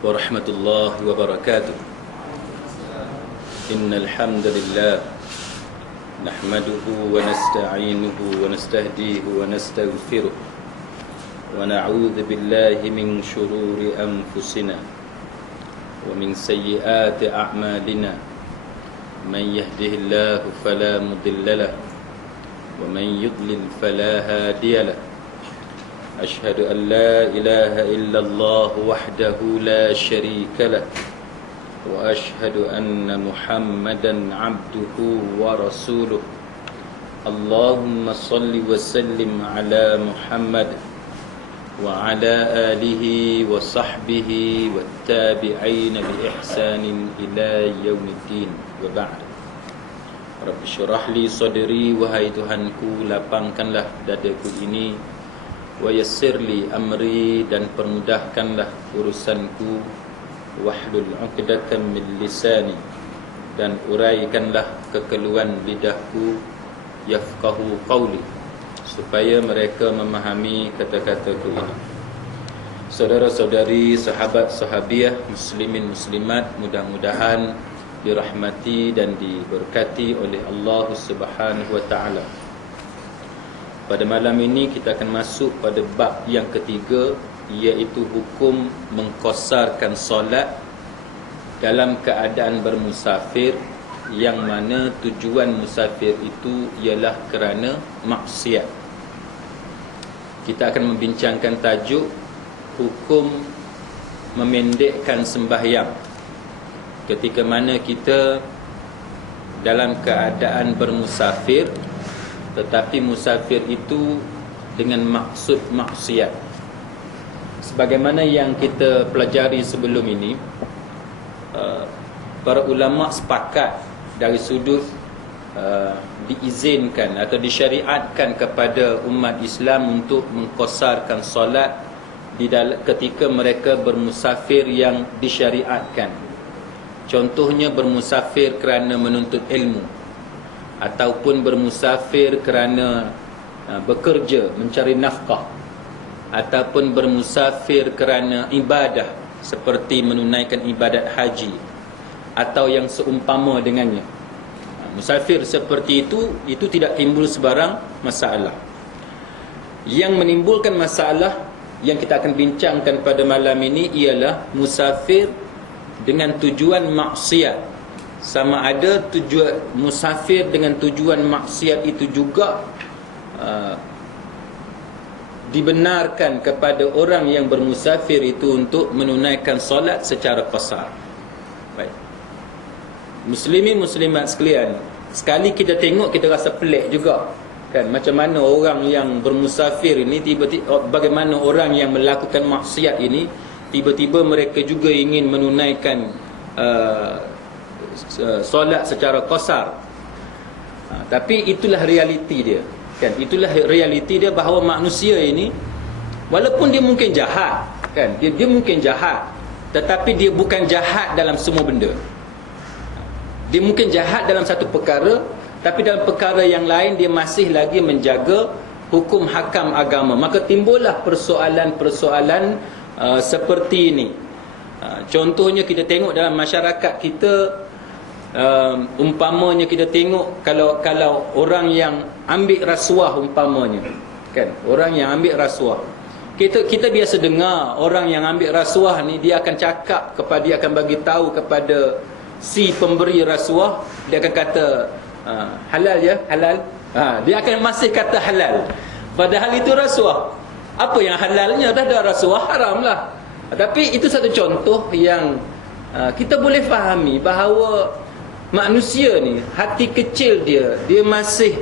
ورحمة الله وبركاته. إن الحمد لله نحمده ونستعينه ونستهديه ونستغفره ونعوذ بالله من شرور أنفسنا ومن سيئات أعمالنا. من يهده الله فلا مضل له ومن يضلل فلا هادي له. أشهد أن لا إله إلا الله وحده لا شريك له وأشهد أن محمدا عبده ورسوله. اللهم صل وسلم على محمد وعلى آله وصحبه والتابعين بإحسان إلى يوم الدين. وبعد. Rabbi syurah li sadri, wahai Tuhanku, lapangkanlah dadaku ini, wa yassir li amri, dan permudahkanlah urusanku, wahlul 'uqdatam min lisani, dan uraikanlah kekeluhan lidahku, yafqahu qawli, supaya mereka memahami kata-kataku ini. Saudara-saudari, sahabat-sahabiah, muslimin muslimat, mudah-mudahan dirahmati dan diberkati oleh Allah Subhanahu wa taala. Pada malam ini kita akan masuk pada bab yang ketiga, iaitu hukum mengqasarkan solat dalam keadaan bermusafir, yang mana tujuan musafir itu ialah kerana maksiat. Kita akan membincangkan tajuk hukum memendekkan sembahyang ketika mana kita dalam keadaan bermusafir, tetapi musafir itu dengan maksud maksiat. Sebagaimana yang kita pelajari sebelum ini, para ulama sepakat dari sudut diizinkan atau disyariatkan kepada umat Islam untuk mengqasarkan solat ketika mereka bermusafir yang disyariatkan. Contohnya bermusafir kerana menuntut ilmu, ataupun bermusafir kerana bekerja, mencari nafkah, ataupun bermusafir kerana ibadah seperti menunaikan ibadat haji atau yang seumpama dengannya. Musafir seperti itu tidak timbul sebarang masalah. Yang menimbulkan masalah yang kita akan bincangkan pada malam ini ialah musafir dengan tujuan maksiat. Sama ada tujuan musafir dengan tujuan maksiat itu juga dibenarkan kepada orang yang bermusafir itu untuk menunaikan solat secara qasar. Baik. Muslimin muslimat sekalian, sekali kita tengok kita rasa pelik juga, kan, macam mana orang yang bermusafir ini tiba-tiba, bagaimana orang yang melakukan maksiat ini tiba-tiba mereka juga ingin menunaikan solat secara qasar. Tapi itulah realiti dia, kan? Itulah realiti dia, bahawa manusia ini walaupun dia mungkin jahat, kan, dia mungkin jahat, tetapi dia bukan jahat dalam semua benda. Dia mungkin jahat dalam satu perkara, tapi dalam perkara yang lain dia masih lagi menjaga hukum hakam agama. Maka timbullah persoalan-persoalan seperti ini. Contohnya kita tengok dalam masyarakat kita, umpamanya kita tengok kalau orang yang ambil rasuah, umpamanya, kan, orang yang ambil rasuah, kita biasa dengar orang yang ambil rasuah ni, dia akan cakap kepada, dia akan bagi tahu kepada si pemberi rasuah, dia akan kata halal ya, halal. Dia akan masih kata halal, padahal itu rasuah. Apa yang halalnya? Dah rasuah haram lah. Tapi itu satu contoh yang kita boleh fahami bahawa manusia ni, hati kecil dia masih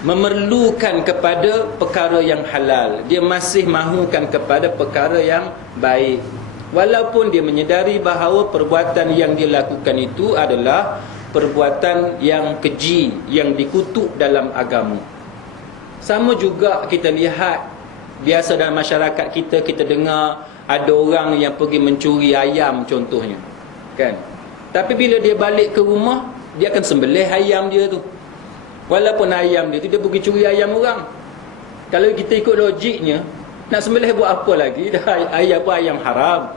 memerlukan kepada perkara yang halal. Dia masih mahukan kepada perkara yang baik, walaupun dia menyedari bahawa perbuatan yang dia lakukan itu adalah perbuatan yang keji, yang dikutuk dalam agama. Sama juga kita lihat biasa dalam masyarakat kita dengar ada orang yang pergi mencuri ayam contohnya, kan. Tapi bila dia balik ke rumah, dia akan sembelih ayam dia tu. Walaupun ayam dia tu, dia pergi curi ayam orang. Kalau kita ikut logiknya, nak sembelih buat apa lagi? Dah ayam pun ayam haram.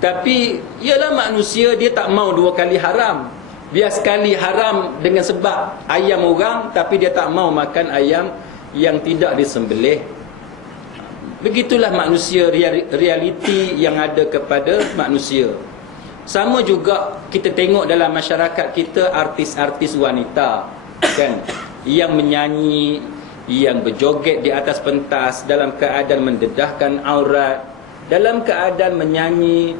Tapi ialah manusia, dia tak mau dua kali haram. Dia sekali haram dengan sebab ayam orang, tapi dia tak mau makan ayam yang tidak disembelih. Begitulah manusia, realiti yang ada kepada manusia. Sama juga kita tengok dalam masyarakat kita, artis-artis wanita kan, yang menyanyi, yang berjoget di atas pentas dalam keadaan mendedahkan aurat, dalam keadaan menyanyi,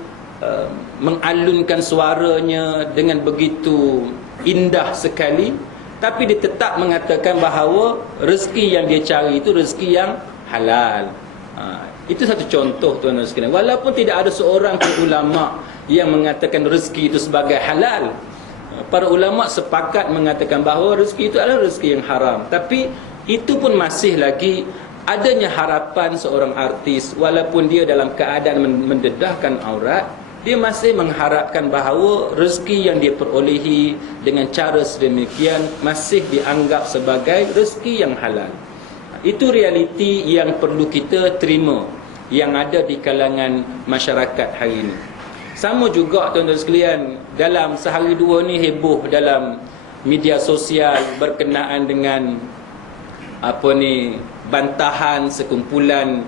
mengalunkan suaranya dengan begitu indah sekali, tapi dia tetap mengatakan bahawa rezeki yang dia cari itu rezeki yang halal. Itu satu contoh, tuan-tuan sekalian. Walaupun tidak ada seorang pun ulama yang mengatakan rezeki itu sebagai halal, para ulama sepakat mengatakan bahawa rezeki itu adalah rezeki yang haram. Tapi itu pun masih lagi adanya harapan seorang artis, walaupun dia dalam keadaan mendedahkan aurat, dia masih mengharapkan bahawa rezeki yang dia perolehi dengan cara sedemikian masih dianggap sebagai rezeki yang halal. Itu realiti yang perlu kita terima yang ada di kalangan masyarakat hari ini. Sama juga, tuan-tuan sekalian, dalam sehari dua ni heboh dalam media sosial berkenaan dengan bantahan sekumpulan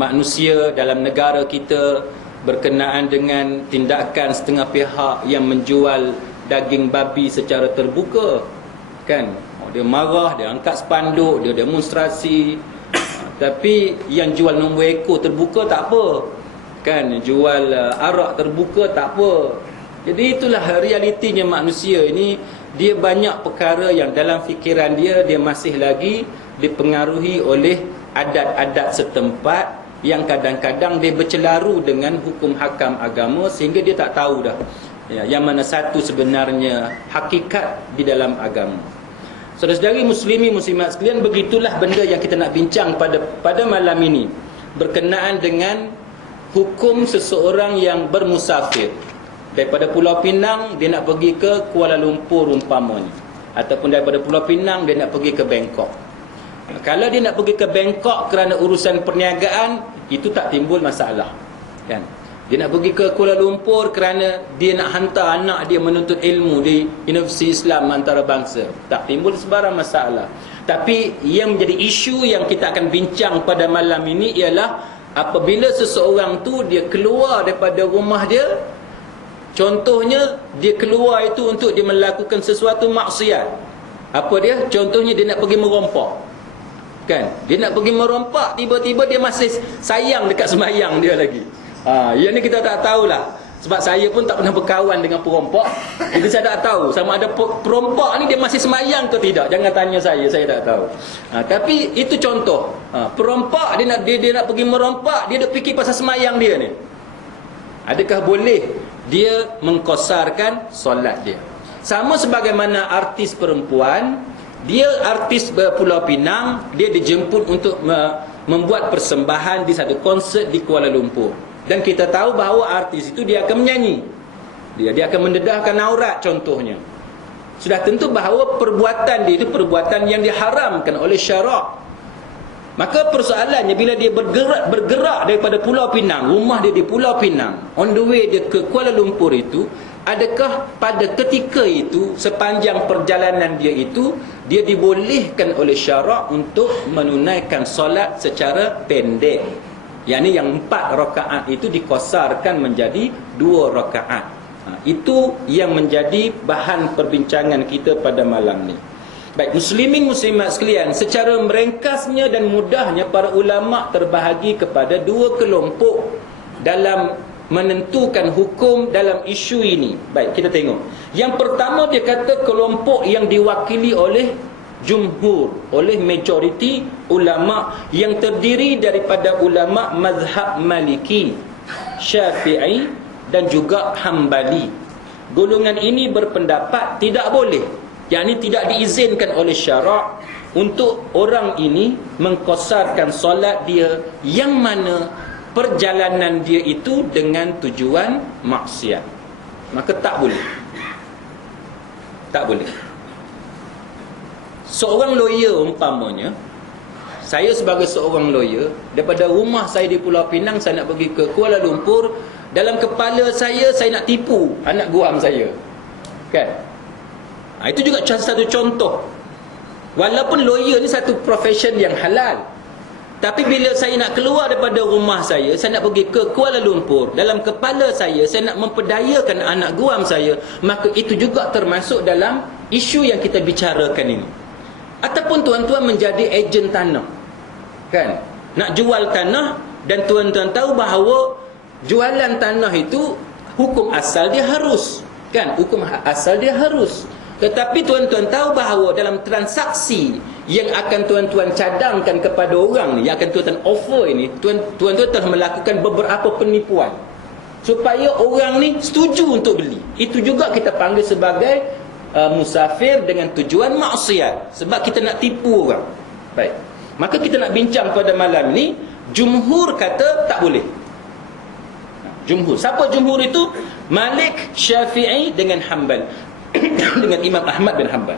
manusia dalam negara kita berkenaan dengan tindakan setengah pihak yang menjual daging babi secara terbuka kan. Dia marah, dia angkat spanduk, dia demonstrasi. Tapi yang jual nombor ekor terbuka tak apa kan, jual arak terbuka tak apa. Jadi itulah realitinya manusia ini. Dia banyak perkara yang dalam fikiran dia masih lagi dipengaruhi oleh adat-adat setempat yang kadang-kadang dia bercelaru dengan hukum hakam agama, sehingga dia tak tahu dah yang mana satu sebenarnya hakikat di dalam agama. Saudara-saudari muslimi muslimat sekalian, begitulah benda yang kita nak bincang pada malam ini berkenaan dengan hukum seseorang yang bermusafir daripada Pulau Pinang, dia nak pergi ke Kuala Lumpur umpamanya, ataupun daripada Pulau Pinang dia nak pergi ke Bangkok. Kalau dia nak pergi ke Bangkok kerana urusan perniagaan, itu tak timbul masalah kan. Dia nak pergi ke Kuala Lumpur kerana dia nak hantar anak dia menuntut ilmu di Universiti Islam Antarabangsa, tak timbul sebarang masalah. Tapi yang menjadi isu yang kita akan bincang pada malam ini ialah apabila seseorang tu dia keluar daripada rumah dia, contohnya dia keluar itu untuk dia melakukan sesuatu maksiat. Apa dia? Contohnya dia nak pergi merompak kan. Dia nak pergi merompak, tiba-tiba dia masih sayang dekat sembahyang dia lagi. Yang ni kita tak tahulah. Sebab saya pun tak pernah berkawan dengan perompak. Jadi saya tak tahu sama ada perompak ni dia masih sembahyang ke tidak. Jangan tanya saya tak tahu. Tapi itu contoh. Perompak dia nak pergi merompak, dia duk fikir pasal sembahyang dia ni. Adakah boleh dia mengkosarkan solat dia? Sama sebagaimana artis perempuan, dia artis Pulau Pinang, dia dijemput untuk membuat persembahan di satu konsert di Kuala Lumpur. Dan kita tahu bahawa artis itu dia akan menyanyi, dia akan mendedahkan aurat contohnya. Sudah tentu bahawa perbuatan dia itu perbuatan yang diharamkan oleh syarak. Maka persoalannya bila dia bergerak daripada Pulau Pinang, rumah dia di Pulau Pinang, on the way dia ke Kuala Lumpur itu, adakah pada ketika itu sepanjang perjalanan dia itu dia dibolehkan oleh syarak untuk menunaikan solat secara pendek? Yakni yang 4 rakaat itu dikosarkan menjadi 2 rakaat. Itu yang menjadi bahan perbincangan kita pada malam ni. Baik, muslimin muslimat sekalian, secara meringkasnya dan mudahnya para ulama terbahagi kepada 2 kelompok dalam menentukan hukum dalam isu ini. Baik, kita tengok. Yang pertama dia kata kelompok yang diwakili oleh jumhur, oleh majoriti ulama yang terdiri daripada ulama mazhab Maliki, Syafi'i dan juga Hambali. Golongan ini berpendapat tidak boleh, yakni tidak diizinkan oleh syarak untuk orang ini mengkosarkan solat dia yang mana perjalanan dia itu dengan tujuan maksiat. Maka tak boleh. Tak boleh. Seorang lawyer umpamanya, saya sebagai seorang lawyer, daripada rumah saya di Pulau Pinang, saya nak pergi ke Kuala Lumpur, dalam kepala saya nak tipu anak guam saya. Kan? Itu juga satu contoh. Walaupun lawyer ni satu profession yang halal, tapi bila saya nak keluar daripada rumah saya nak pergi ke Kuala Lumpur, dalam kepala saya nak memperdayakan anak guam saya, maka itu juga termasuk dalam isu yang kita bicarakan ini. Ataupun tuan-tuan menjadi ejen tanah, kan? Nak jual tanah, dan tuan-tuan tahu bahawa jualan tanah itu hukum asal dia harus, kan? Hukum asal dia harus. Tetapi tuan-tuan tahu bahawa dalam transaksi yang akan tuan-tuan cadangkan kepada orang ni, yang akan tuan-tuan offer ini, tuan-tuan telah melakukan beberapa penipuan supaya orang ni setuju untuk beli. Itu juga kita panggil sebagai musafir dengan tujuan maksiat, sebab kita nak tipu orang. Baik, maka kita nak bincang pada malam ni, jumhur kata tak boleh. Jumhur, siapa jumhur itu? Malik, Syafi'i dengan Hanbal dengan Imam Ahmad bin Hanbal.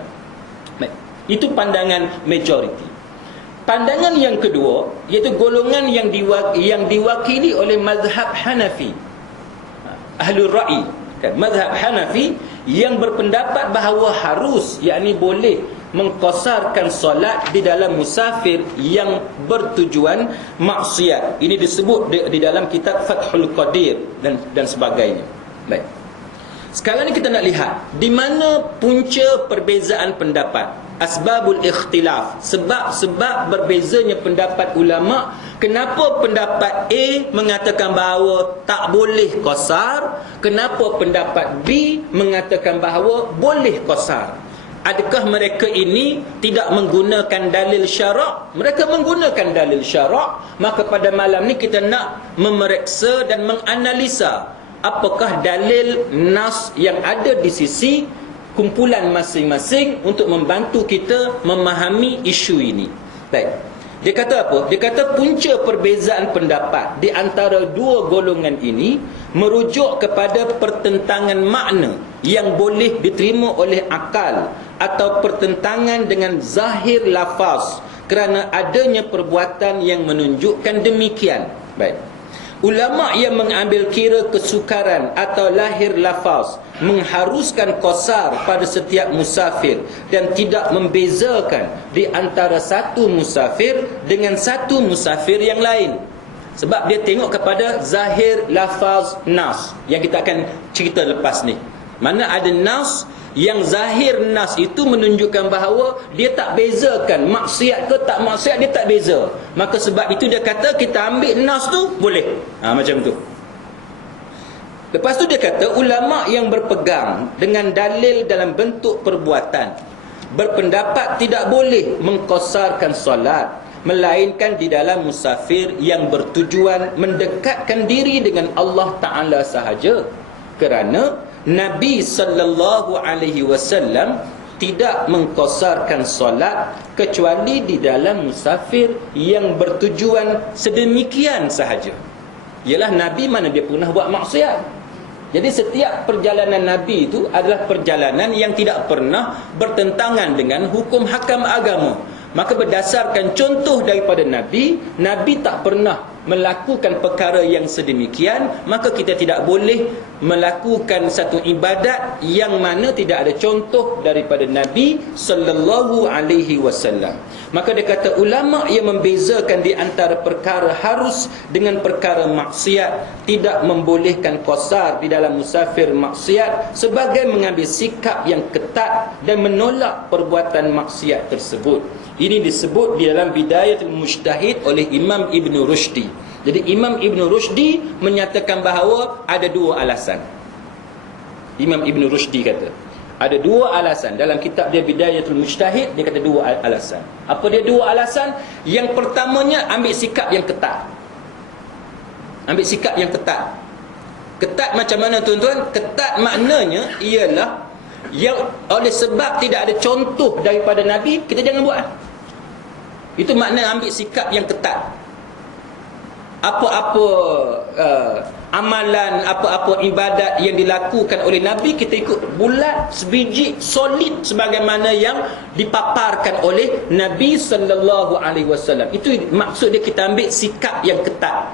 Baik, itu pandangan majoriti. Pandangan yang kedua, iaitu golongan yang diwakili oleh mazhab Hanafi, Ahlul Ra'i, kan? Mazhab Hanafi yang berpendapat bahawa harus, yakni boleh mengqasarkan solat di dalam musafir yang bertujuan maksiat. Ini disebut di dalam kitab Fathul Qadir dan sebagainya. Baik, sekarang ni kita nak lihat di mana punca perbezaan pendapat, asbabul ikhtilaf, sebab berbezanya pendapat ulama. Kenapa pendapat A mengatakan bahawa tak boleh qasar, kenapa pendapat B mengatakan bahawa boleh qasar? Adakah mereka ini tidak menggunakan dalil syarak? Mereka menggunakan dalil syarak. Maka pada malam ni kita nak memeriksa dan menganalisa apakah dalil nas yang ada di sisi kumpulan masing-masing untuk membantu kita memahami isu ini. Baik, dia kata apa? Dia kata punca perbezaan pendapat di antara dua golongan ini merujuk kepada pertentangan makna yang boleh diterima oleh akal atau pertentangan dengan zahir lafaz kerana adanya perbuatan yang menunjukkan demikian. Baik, ulama yang mengambil kira kesukaran atau lahir lafaz mengharuskan qasar pada setiap musafir dan tidak membezakan di antara satu musafir dengan satu musafir yang lain. Sebab dia tengok kepada zahir lafaz nas yang kita akan cerita lepas ni. Mana ada nas yang zahir nas itu menunjukkan bahawa dia tak bezakan maksiat ke tak maksiat, dia tak beza. Maka sebab itu dia kata kita ambil nas tu boleh. Macam tu. Lepas tu dia kata ulama yang berpegang dengan dalil dalam bentuk perbuatan berpendapat tidak boleh mengqasarkan solat, melainkan di dalam musafir yang bertujuan mendekatkan diri dengan Allah Ta'ala sahaja. Kerana Nabi sallallahu alaihi wasallam tidak mengqasarkan solat kecuali di dalam musafir yang bertujuan sedemikian sahaja. Ialah Nabi mana dia pernah buat maksiat. Jadi setiap perjalanan Nabi itu adalah perjalanan yang tidak pernah bertentangan dengan hukum hakam agama. Maka berdasarkan contoh daripada Nabi, Nabi tak pernah melakukan perkara yang sedemikian, maka kita tidak boleh melakukan satu ibadat yang mana tidak ada contoh daripada Nabi sallallahu alaihi wasallam. Maka dia kata ulama yang membezakan di antara perkara harus dengan perkara maksiat tidak membolehkan qasar di dalam musafir maksiat sebagai mengambil sikap yang ketat dan menolak perbuatan maksiat tersebut. Ini disebut di dalam Bidayatul Mujtahid oleh Imam Ibn Rushdi. Jadi Imam Ibn Rushdi menyatakan bahawa ada dua alasan. Imam Ibn Rushdi kata ada dua alasan. Dalam kitab dia Bidayatul Mujtahid, dia kata dua alasan. Apa dia dua alasan? Yang pertamanya, ambil sikap yang ketat. Ambil sikap yang ketat. Ketat macam mana tuan-tuan? Ketat maknanya ialah yang oleh sebab tidak ada contoh daripada Nabi, kita jangan buat. Itu makna ambil sikap yang ketat. apa-apa amalan, apa-apa ibadat yang dilakukan oleh Nabi, kita ikut bulat, sebiji, solid sebagaimana yang dipaparkan oleh Nabi sallallahu alaihi wasallam. Itu maksud dia, kita ambil sikap yang ketat.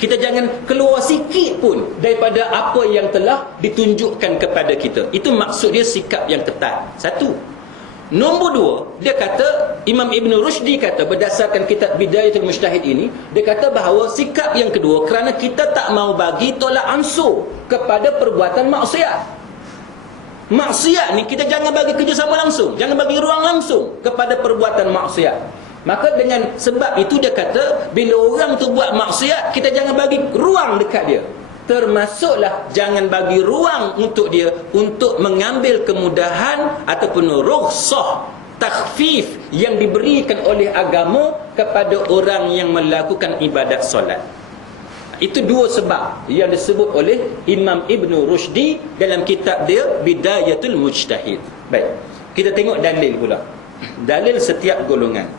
Kita jangan keluar sikit pun daripada apa yang telah ditunjukkan kepada kita. Itu maksud dia sikap yang ketat. Satu. Nombor dua, dia kata, Imam Ibn Rushdi kata, berdasarkan kitab Bidayatul Mujtahid ini, dia kata bahawa sikap yang kedua, kerana kita tak mau bagi tolak ansur kepada perbuatan maksiat. Maksiat ni kita jangan bagi kerjasama langsung, jangan bagi ruang langsung kepada perbuatan maksiat. Maka dengan sebab itu dia kata, bila orang tu buat maksiat, kita jangan bagi ruang dekat dia. Termasuklah jangan bagi ruang untuk dia untuk mengambil kemudahan ataupun rukhsah, takhfif yang diberikan oleh agama kepada orang yang melakukan ibadat solat. Itu dua sebab yang disebut oleh Imam Ibn Rushdi dalam kitab dia Bidayatul Mujtahid. Baik, kita tengok dalil pula. Dalil setiap golongan.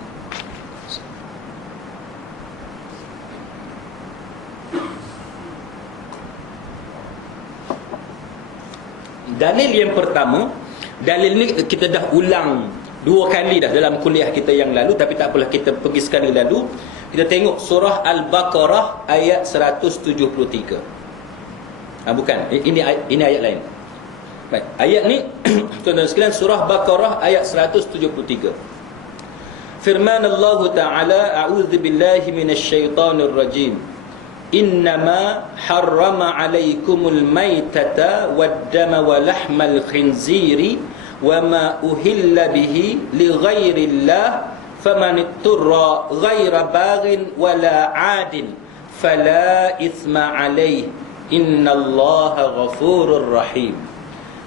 Dalil yang pertama, dalil ni kita dah ulang dua kali dah dalam kuliah kita yang lalu, tapi tak apalah, kita pergi sekali lalu. Kita tengok surah Al-Baqarah ayat 173. Bukan, ini ayat lain. Baik, ayat ni tuan-tuan sekalian, surah Baqarah ayat 173. Firman Allah Ta'ala, a'udzu billahi minasyaitonir rajim. Innama harrama alaikumul maitata waddama wa lahmal khinziri wa ma uhilla bihi li ghairillah faman itturra ghaira baghin wala adin fala ithma alaih innallaha ghafurur rahim.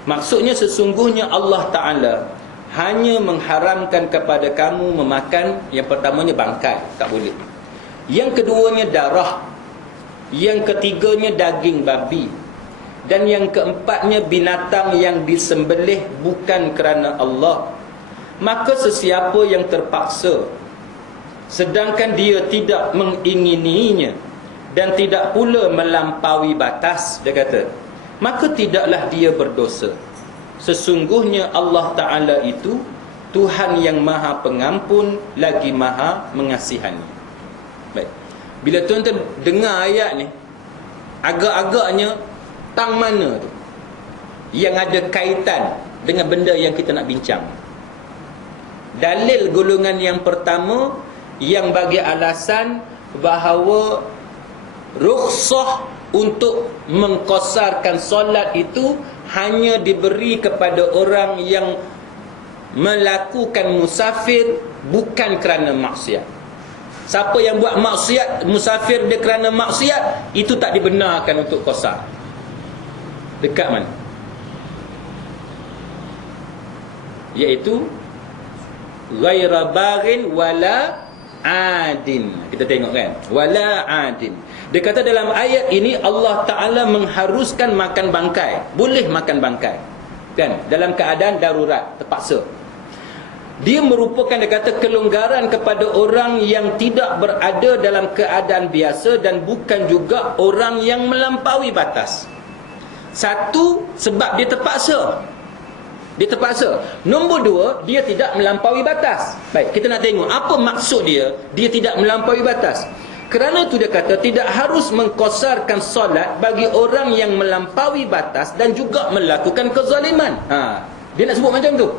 Maksudnya, sesungguhnya Allah Ta'ala hanya mengharamkan kepada kamu memakan, yang pertamanya bangkai, tak boleh. Yang keduanya darah. Yang ketiganya daging babi. Dan yang keempatnya binatang yang disembelih bukan kerana Allah. Maka sesiapa yang terpaksa, sedangkan dia tidak mengingininya dan tidak pula melampaui batas, dia kata, maka tidaklah dia berdosa. Sesungguhnya Allah Ta'ala itu Tuhan yang maha pengampun lagi maha mengasihani. Baik, bila tuan-tuan dengar ayat ni, agak-agaknya tang mana tu yang ada kaitan dengan benda yang kita nak bincang? Dalil golongan yang pertama yang bagi alasan bahawa rukhsah untuk mengqasarkan solat itu hanya diberi kepada orang yang melakukan musafir bukan kerana maksiat. Siapa yang buat maksiat, musafir dia kerana maksiat, itu tak dibenarkan untuk qasar. Dekat mana? Iaitu ghaira baghin wala adin. Kita tengok kan, wala adin. Dia kata dalam ayat ini Allah Ta'ala mengharuskan makan bangkai. Boleh makan bangkai, kan, dalam keadaan darurat, terpaksa. Dia merupakan, dia kata, kelonggaran kepada orang yang tidak berada dalam keadaan biasa dan bukan juga orang yang melampaui batas. Satu, sebab dia terpaksa. Dia terpaksa. Nombor dua, dia tidak melampaui batas. Baik, kita nak tengok apa maksud dia tidak melampaui batas. Kerana itu dia kata tidak harus mengqasarkan solat bagi orang yang melampaui batas dan juga melakukan kezaliman. Dia nak sebut macam tu.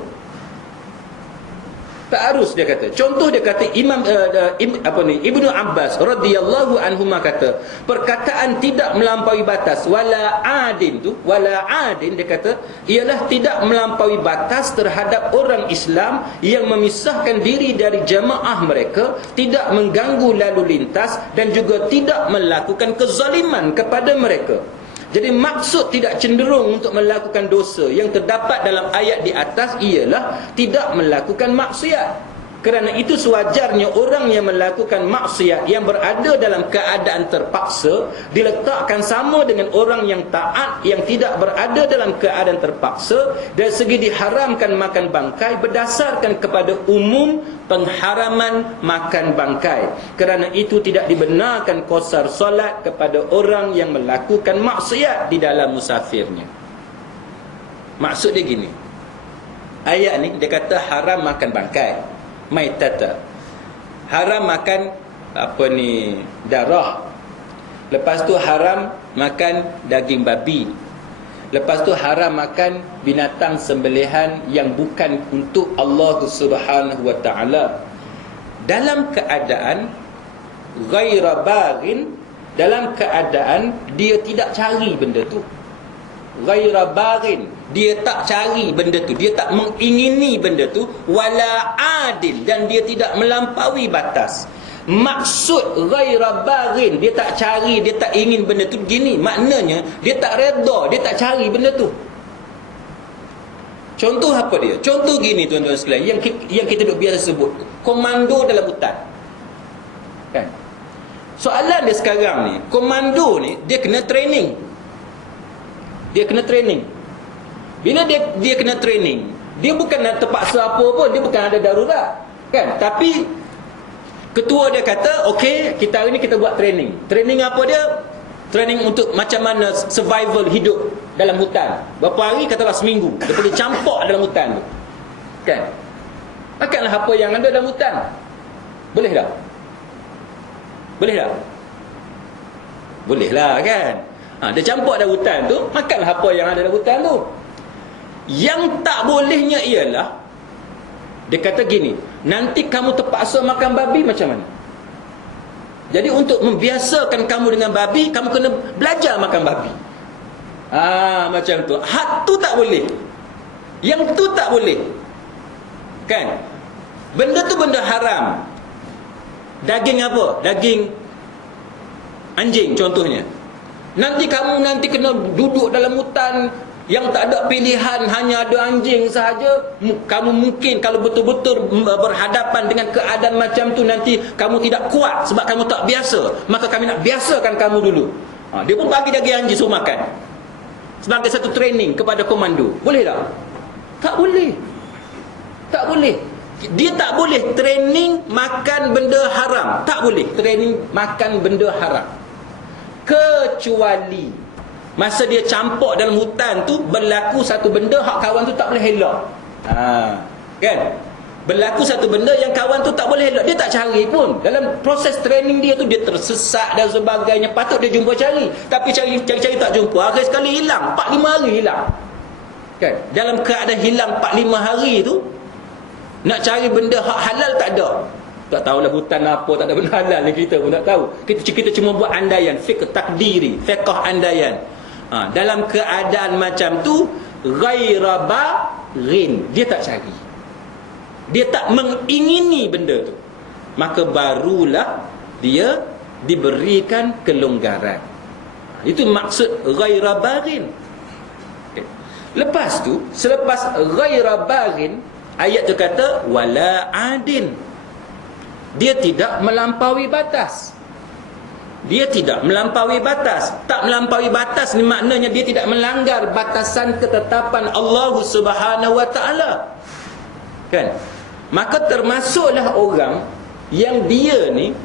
Tak harus, dia kata. Contoh, dia kata Ibnu Abbas radhiyallahu anhuma kata, perkataan tidak melampaui batas wala adin tu, wala adin, dia kata, ialah tidak melampaui batas terhadap orang Islam yang memisahkan diri dari jamaah mereka, tidak mengganggu lalu lintas dan juga tidak melakukan kezaliman kepada mereka. Jadi maksud tidak cenderung untuk melakukan dosa yang terdapat dalam ayat di atas ialah tidak melakukan maksiat. Kerana itu sewajarnya orang yang melakukan maksiat yang berada dalam keadaan terpaksa diletakkan sama dengan orang yang taat yang tidak berada dalam keadaan terpaksa. Dari segi diharamkan makan bangkai berdasarkan kepada umum pengharaman makan bangkai. Kerana itu tidak dibenarkan qasar solat kepada orang yang melakukan maksiat di dalam musafirnya. Maksud dia gini, ayat ni dia kata haram makan bangkai, maitata, haram makan darah. Lepas tu haram makan daging babi. Lepas tu haram makan binatang sembelihan yang bukan untuk Allah Subhanahu wa taala. Dalam keadaan ghaira baghin, dalam keadaan dia tidak cari benda tu. Ghaira baghin, dia tak cari benda tu, dia tak mengingini benda tu, wala adil, dan dia tidak melampaui batas. Maksud ghaira baghin, dia tak cari, dia tak ingin benda tu gini, maknanya dia tak redha, dia tak cari benda tu. Contoh apa dia? Contoh gini tuan-tuan sekalian, yang kita duk biasa sebut komando dalam hutan. Kan? Soalan dia sekarang ni, komando ni dia kena training. Dia kena training. Bila dia kena training, dia bukan nak terpaksa apa pun, dia bukan ada darurat, kan? Tapi ketua dia kata, okey, kita hari ni kita buat training. Training apa dia? Training untuk macam mana survival hidup dalam hutan. Berapa hari? Katalah seminggu. Dia pergi campak dalam hutan tu. Kan? Makanlah apa yang ada dalam hutan. Boleh tak? Boleh tak? Boleh lah, kan? Dia campak dalam hutan tu, makanlah apa yang ada dalam hutan tu. Yang tak bolehnya ialah, dia kata gini, nanti kamu terpaksa makan babi macam mana? Jadi untuk membiasakan kamu dengan babi, kamu kena belajar makan babi. Macam tu. Hak tu tak boleh. Yang tu tak boleh. Kan? Benda tu benda haram. Daging apa? Daging anjing contohnya. Nanti kamu kena duduk dalam hutan yang tak ada pilihan, hanya ada anjing sahaja. Kamu mungkin kalau betul-betul berhadapan dengan keadaan macam tu, nanti kamu tidak kuat sebab kamu tak biasa. Maka kami nak biasakan kamu dulu. Dia pun bagi daging anjing suruh makan sebagai satu training kepada komando. Boleh tak? Tak boleh. Tak boleh. Dia tak boleh training makan benda haram. Tak boleh training makan benda haram. Kecuali masa dia campak dalam hutan tu berlaku satu benda hak kawan tu tak boleh elak. Kan? Berlaku satu benda yang kawan tu tak boleh elak. Dia tak cari pun. Dalam proses training dia tu dia tersesat dan sebagainya. Patut dia jumpa cari. Tapi cari tak jumpa. Akhir sekali hilang. 4-5 hari hilang. Kan? Dalam keadaan hilang 4-5 hari tu, nak cari benda hak halal tak ada. Tak tahulah hutan apa, tak ada benda halal ni, kita pun tak tahu. Kita cuma buat andaian, fiqh takdiri, fiqh andaian. Dalam keadaan macam tu, ghaira baghin, dia tak cari, dia tak mengingini benda tu, maka barulah dia diberikan kelonggaran. Itu maksud ghaira baghin. Lepas tu, selepas ghaira baghin, ayat tu kata wala adin. Dia tidak melampaui batas. Dia tidak melampaui batas. Tak melampaui batas ni maknanya dia tidak melanggar batasan ketetapan Allah Subhanahu wa taala. Kan? Maka termasuklah orang yang dia ni,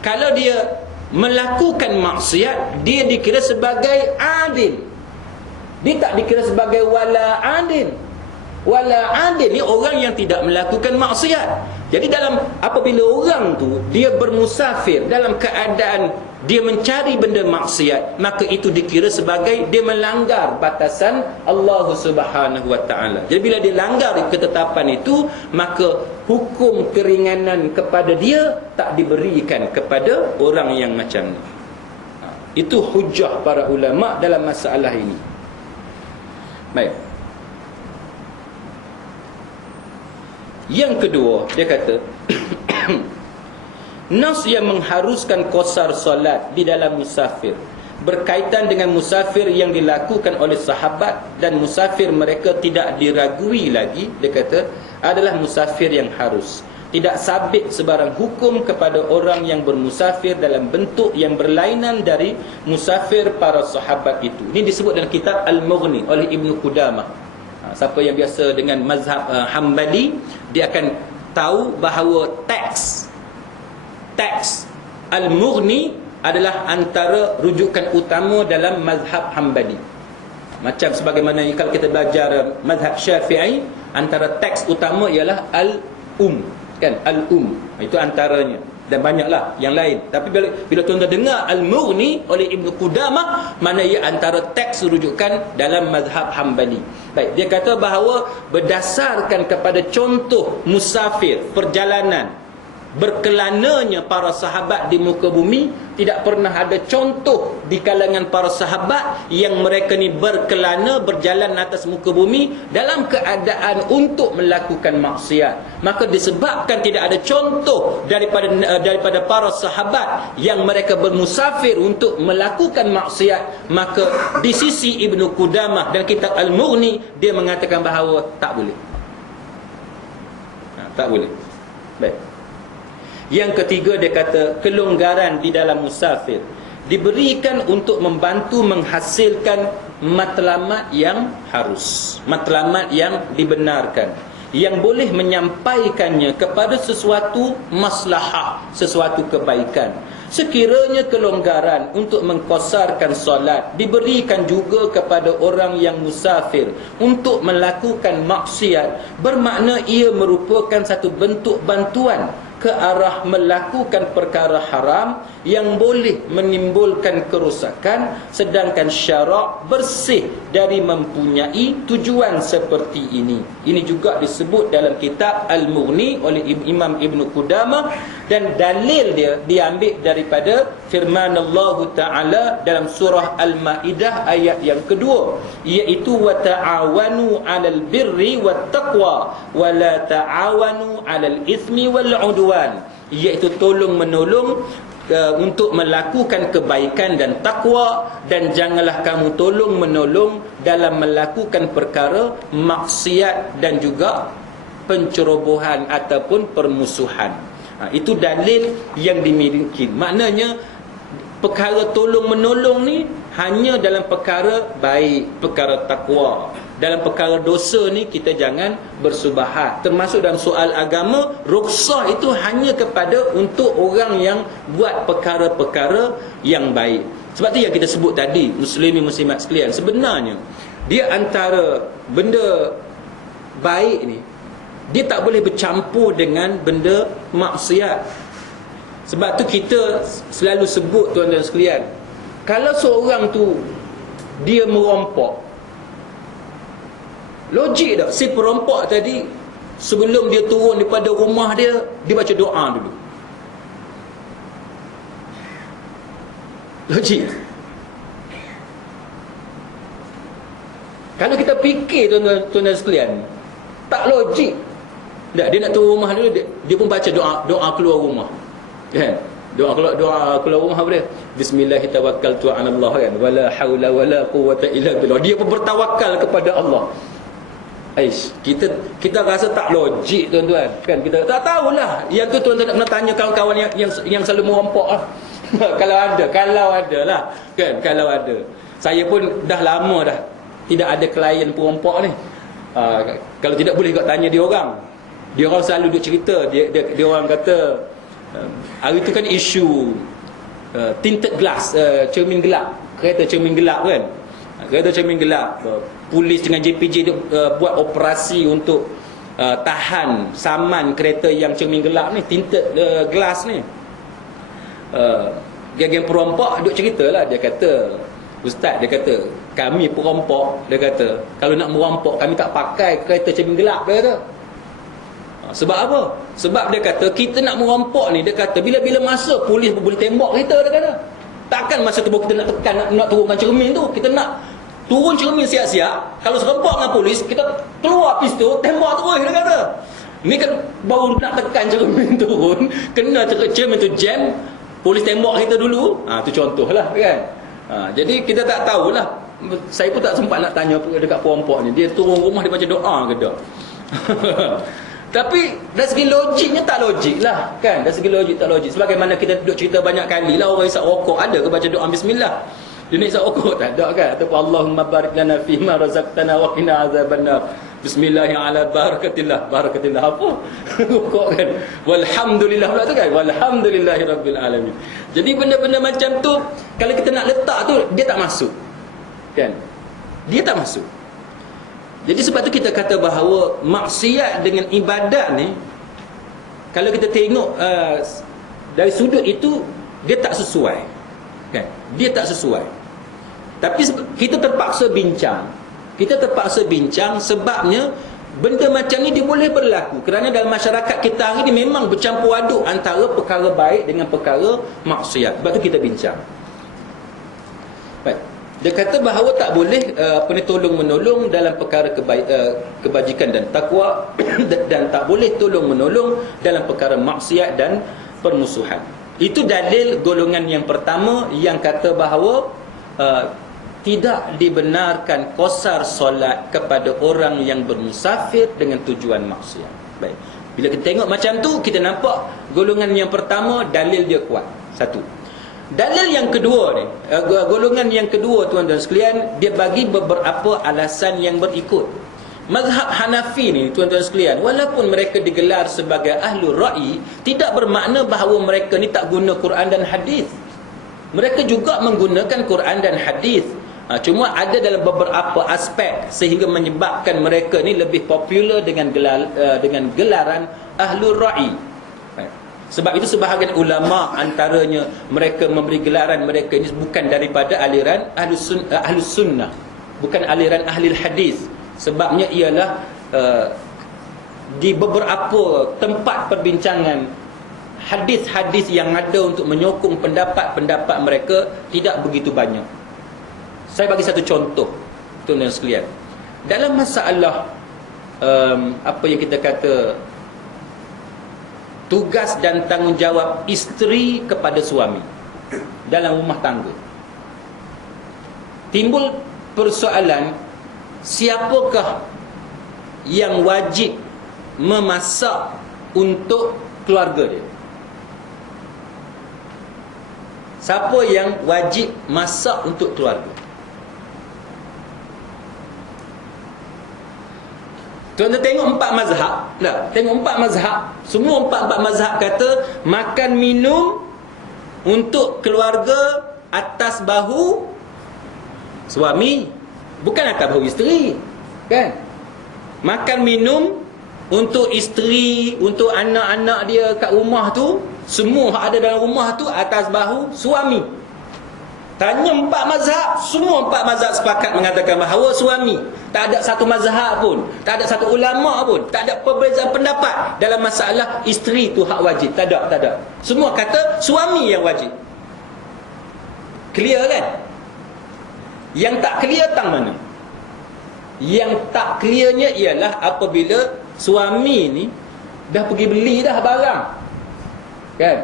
kalau dia melakukan maksiat, dia dikira sebagai adil. Dia tak dikira sebagai wala adil. Wala adil ni orang yang tidak melakukan maksiat. Jadi apabila orang tu dia bermusafir dalam keadaan dia mencari benda maksiat, maka itu dikira sebagai dia melanggar batasan Allah Subhanahu wa taala. Jadi bila dia langgar ketetapan itu, maka hukum keringanan kepada dia tak diberikan kepada orang yang macam ni. Itu hujah para ulama dalam masalah ini. Baik. Yang kedua, dia kata nas yang mengharuskan qasar solat di dalam musafir berkaitan dengan musafir yang dilakukan oleh sahabat dan musafir mereka tidak diragui lagi, dia kata, adalah musafir yang harus. Tidak sabit sebarang hukum kepada orang yang bermusafir dalam bentuk yang berlainan dari musafir para sahabat itu. Ini disebut dalam kitab Al-Mughni oleh Ibnu Qudamah. Siapa yang biasa dengan mazhab Hambali, dia akan tahu bahawa teks Al-Mughni adalah antara rujukan utama dalam mazhab Hambali. Macam sebagaimana kalau kita belajar mazhab Syafi'i, antara teks utama ialah kan, itu antaranya, dan banyaklah yang lain. Tapi bila tuan-tuan dengar Al-Mughni oleh Ibnu Qudamah, mana ia antara teks rujukan dalam mazhab Hambali. Baik, dia kata bahawa berdasarkan kepada contoh musafir perjalanan berkelananya para sahabat di muka bumi, tidak pernah ada contoh di kalangan para sahabat yang mereka ni berkelana berjalan atas muka bumi dalam keadaan untuk melakukan maksiat. Maka disebabkan tidak ada contoh daripada para sahabat yang mereka bermusafir untuk melakukan maksiat, maka di sisi Ibnu Qudamah dan kitab Al-Mughni, dia mengatakan bahawa tak boleh. Tak boleh. Baik. Yang ketiga, dia kata kelonggaran di dalam musafir diberikan untuk membantu menghasilkan matlamat yang harus, matlamat yang dibenarkan, yang boleh menyampaikannya kepada sesuatu maslahah, sesuatu kebaikan. Sekiranya kelonggaran untuk mengqasarkan solat diberikan juga kepada orang yang musafir untuk melakukan maksiat, bermakna ia merupakan satu bentuk bantuan ke arah melakukan perkara haram yang boleh menimbulkan kerosakan, sedangkan syarak bersih dari mempunyai tujuan seperti ini. Ini juga disebut dalam kitab Al-Mughni oleh Imam Ibnu Qudamah, dan dalil dia diambil daripada firman Allah Ta'ala dalam surah Al-Ma'idah ayat yang kedua, iaitu wa ta'awanu 'alal birri wat taqwa wa la ta'awanu 'alal itsmi wal 'udwan, iaitu tolong menolong untuk melakukan kebaikan dan takwa, dan janganlah kamu tolong menolong dalam melakukan perkara maksiat dan juga pencerobohan ataupun permusuhan. Itu dalil yang dimiliki. Maknanya perkara tolong menolong ni hanya dalam perkara baik, perkara takwa. Dalam perkara dosa ni kita jangan bersubahat. Termasuk dalam soal agama, rukhsah itu hanya kepada untuk orang yang buat perkara-perkara yang baik. Sebab tu yang kita sebut tadi, muslimin muslimat sekalian, sebenarnya dia antara benda baik ni, dia tak boleh bercampur dengan benda maksiat. Sebab tu kita selalu sebut, tuan-tuan sekalian, kalau seorang tu dia merompok, logik tak? Si perompok tadi, sebelum dia turun daripada rumah dia, dia baca doa dulu. Logik. Kalau kita fikir, tuan-tuan sekalian, tak logik. Tak, dia nak turun rumah dulu, dia pun baca doa keluar rumah. Kan? Doa keluar rumah apa dia? Bismillahirrahmanirrahim, 'ala Allah, kan? Wala haula wala quwwata illa billah. Dia pun bertawakal kepada Allah. Aish, kita rasa tak logik, tuan-tuan. Kan, kita tak tahulah. Yang tu tuan-tuan nak pernah tanya kawan-kawan yang selalu merompok lah. kalau ada lah. Kan, kalau ada. Saya pun dah lama dah tidak ada klien perompok ni. Kalau tidak boleh kau tanya dia orang. Dia orang selalu duk cerita, dia orang kata hari tu kan isu tinted glass, cermin gelap, kereta cermin gelap kan. Kereta cermin gelap, polis dengan JPJ dia buat operasi untuk tahan saman kereta yang cermin gelap ni, tinted glass ni. Geng-geng perompok duk ceritalah, dia kata, ustaz, dia kata, kami perompok, dia kata, kalau nak merompok kami tak pakai kereta cermin gelap, dia kata. Sebab apa? Sebab dia kata kita nak merompok ni, dia kata bila-bila masa polis boleh tembak kita, dia kata. Takkan masa tu kita nak tekan, nak turunkan cermin tu. Kita nak turun cermin siap-siap. Kalau serempak dengan polis, kita keluar pistol, tembak terus, dia kata. Ni kan baru nak tekan cermin turun, kena cermin tu jam, polis tembak kita dulu. Tu contohlah kan. Jadi kita tak tahulah. Saya pun tak sempat nak tanya dekat puan-puan ni, dia turun rumah dia baca doa ke tak. Tapi dari segi logiknya tak logik lah kan. Dari segi logik tak logik. Sebagaimana kita duduk cerita banyak kali lah, orang isap rokok ada ke baca doa bismillah? Dia nak isap rokok tak ada kan. Ataupun Allahumma barik lana fima razaqtana wa qina azabannar. Bismillahirrahmanirrahim ala barakatillah apa? Rokok kan. Walhamdulillah pula tu kan. Walhamdulillahirabbil alamin. Jadi benda-benda macam tu kalau kita nak letak tu dia tak masuk. Kan? Dia tak masuk. Jadi sebab tu kita kata bahawa maksiat dengan ibadat ni kalau kita tengok dari sudut itu dia tak sesuai. Kan? Dia tak sesuai. Tapi kita terpaksa bincang. Kita terpaksa bincang sebabnya benda macam ni dia boleh berlaku kerana dalam masyarakat kita hari ni memang bercampur aduk antara perkara baik dengan perkara maksiat. Sebab tu kita bincang. Baik. Dia kata bahawa tak boleh tolong-menolong dalam perkara kebajikan dan takwa dan tak boleh tolong-menolong dalam perkara maksiat dan permusuhan. Itu dalil golongan yang pertama yang kata bahawa tidak dibenarkan qasar solat kepada orang yang bermusafir dengan tujuan maksiat. Baik. Bila kita tengok macam tu, kita nampak golongan yang pertama dalil dia kuat. Satu. Dalil yang kedua ni, golongan yang kedua tuan-tuan sekalian, dia bagi beberapa alasan yang berikut. Mazhab Hanafi ni tuan-tuan sekalian, walaupun mereka digelar sebagai ahlul ra'i, tidak bermakna bahawa mereka ni tak guna Quran dan hadis. Mereka juga menggunakan Quran dan hadis. Cuma ada dalam beberapa aspek sehingga menyebabkan mereka ni lebih popular dengan gelaran ahlul ra'i. Sebab itu sebahagian ulama antaranya mereka memberi gelaran mereka ini bukan daripada aliran ahlus sunnah, bukan aliran ahli hadis. Sebabnya ialah di beberapa tempat perbincangan hadis-hadis yang ada untuk menyokong pendapat-pendapat mereka tidak begitu banyak. Saya bagi satu contoh tuan-tuan sekalian. Dalam masalah apa yang kita kata tugas dan tanggungjawab isteri kepada suami dalam rumah tangga, timbul persoalan siapakah yang wajib memasak untuk keluarga dia. Siapa yang wajib masak untuk keluarga? Tuan-tuan tengok empat mazhab. Tengok empat mazhab. Semua empat mazhab kata makan minum untuk keluarga atas bahu suami, bukan atas bahu isteri. Kan? Makan minum untuk isteri, untuk anak-anak dia kat rumah tu, semua ada dalam rumah tu atas bahu suami. Tanya empat mazhab, semua empat mazhab sepakat mengatakan bahawa suami. Tak ada satu mazhab pun, tak ada satu ulama pun, tak ada perbezaan pendapat dalam masalah isteri tu hak wajib. Tak ada. Semua kata suami yang wajib. Clear kan? Yang tak clear tang mana? Yang tak clearnya ialah apabila suami ni dah pergi beli dah barang. Kan?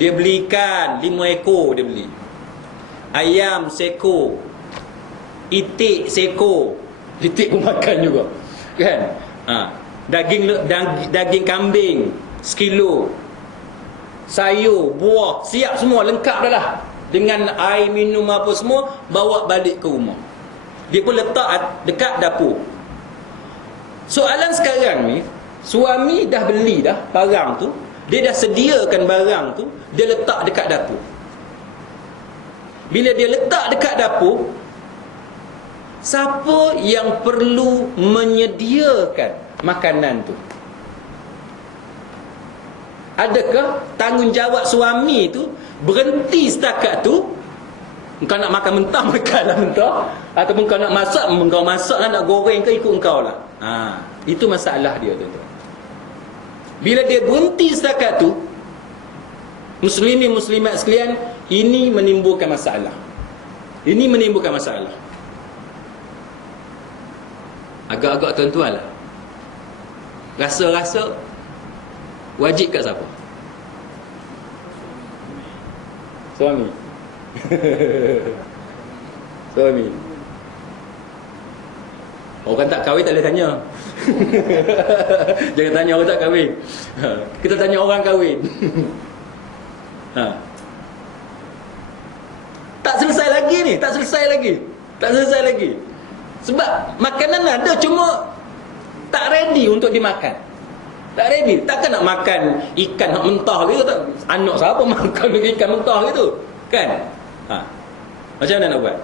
Dia beli ikan 5 ekor dia beli. Ayam sekor, itik sekor, itik pun makan juga, kan? Daging kambing sekilo, sayur, buah, siap semua, lengkap dah lah. Dengan air minum apa semua, bawa balik ke rumah. Dia pun letak dekat dapur. Soalan sekarang ni, suami dah beli dah barang tu, dia dah sediakan barang tu, dia letak dekat dapur. Bila dia letak dekat dapur, siapa yang perlu menyediakan makanan tu? Adakah tanggungjawab suami tu berhenti setakat tu? Engkau nak makan mentah, makanlah mentah. Ataupun kau nak masak, engkau masak lah, nak goreng ke ikut engkau lah. Itu masalah dia tu. Bila dia berhenti setakat tu, muslimin muslimat sekalian, ini menimbulkan masalah. Ini menimbulkan masalah. Agak-agak tuan-tuan lah, rasa-rasa wajib kat siapa? Suami. Suami. Orang tak kahwin tak boleh tanya. Jangan tanya orang tak kahwin. Kita tanya orang kahwin. Tak selesai lagi ni, tak selesai lagi. Sebab makanan ada, cuma tak ready untuk dimakan. Tak ready. Takkan nak makan ikan mentah gitu tak? Anak siapa makan ikan mentah gitu? Kan? Macam mana nak buat?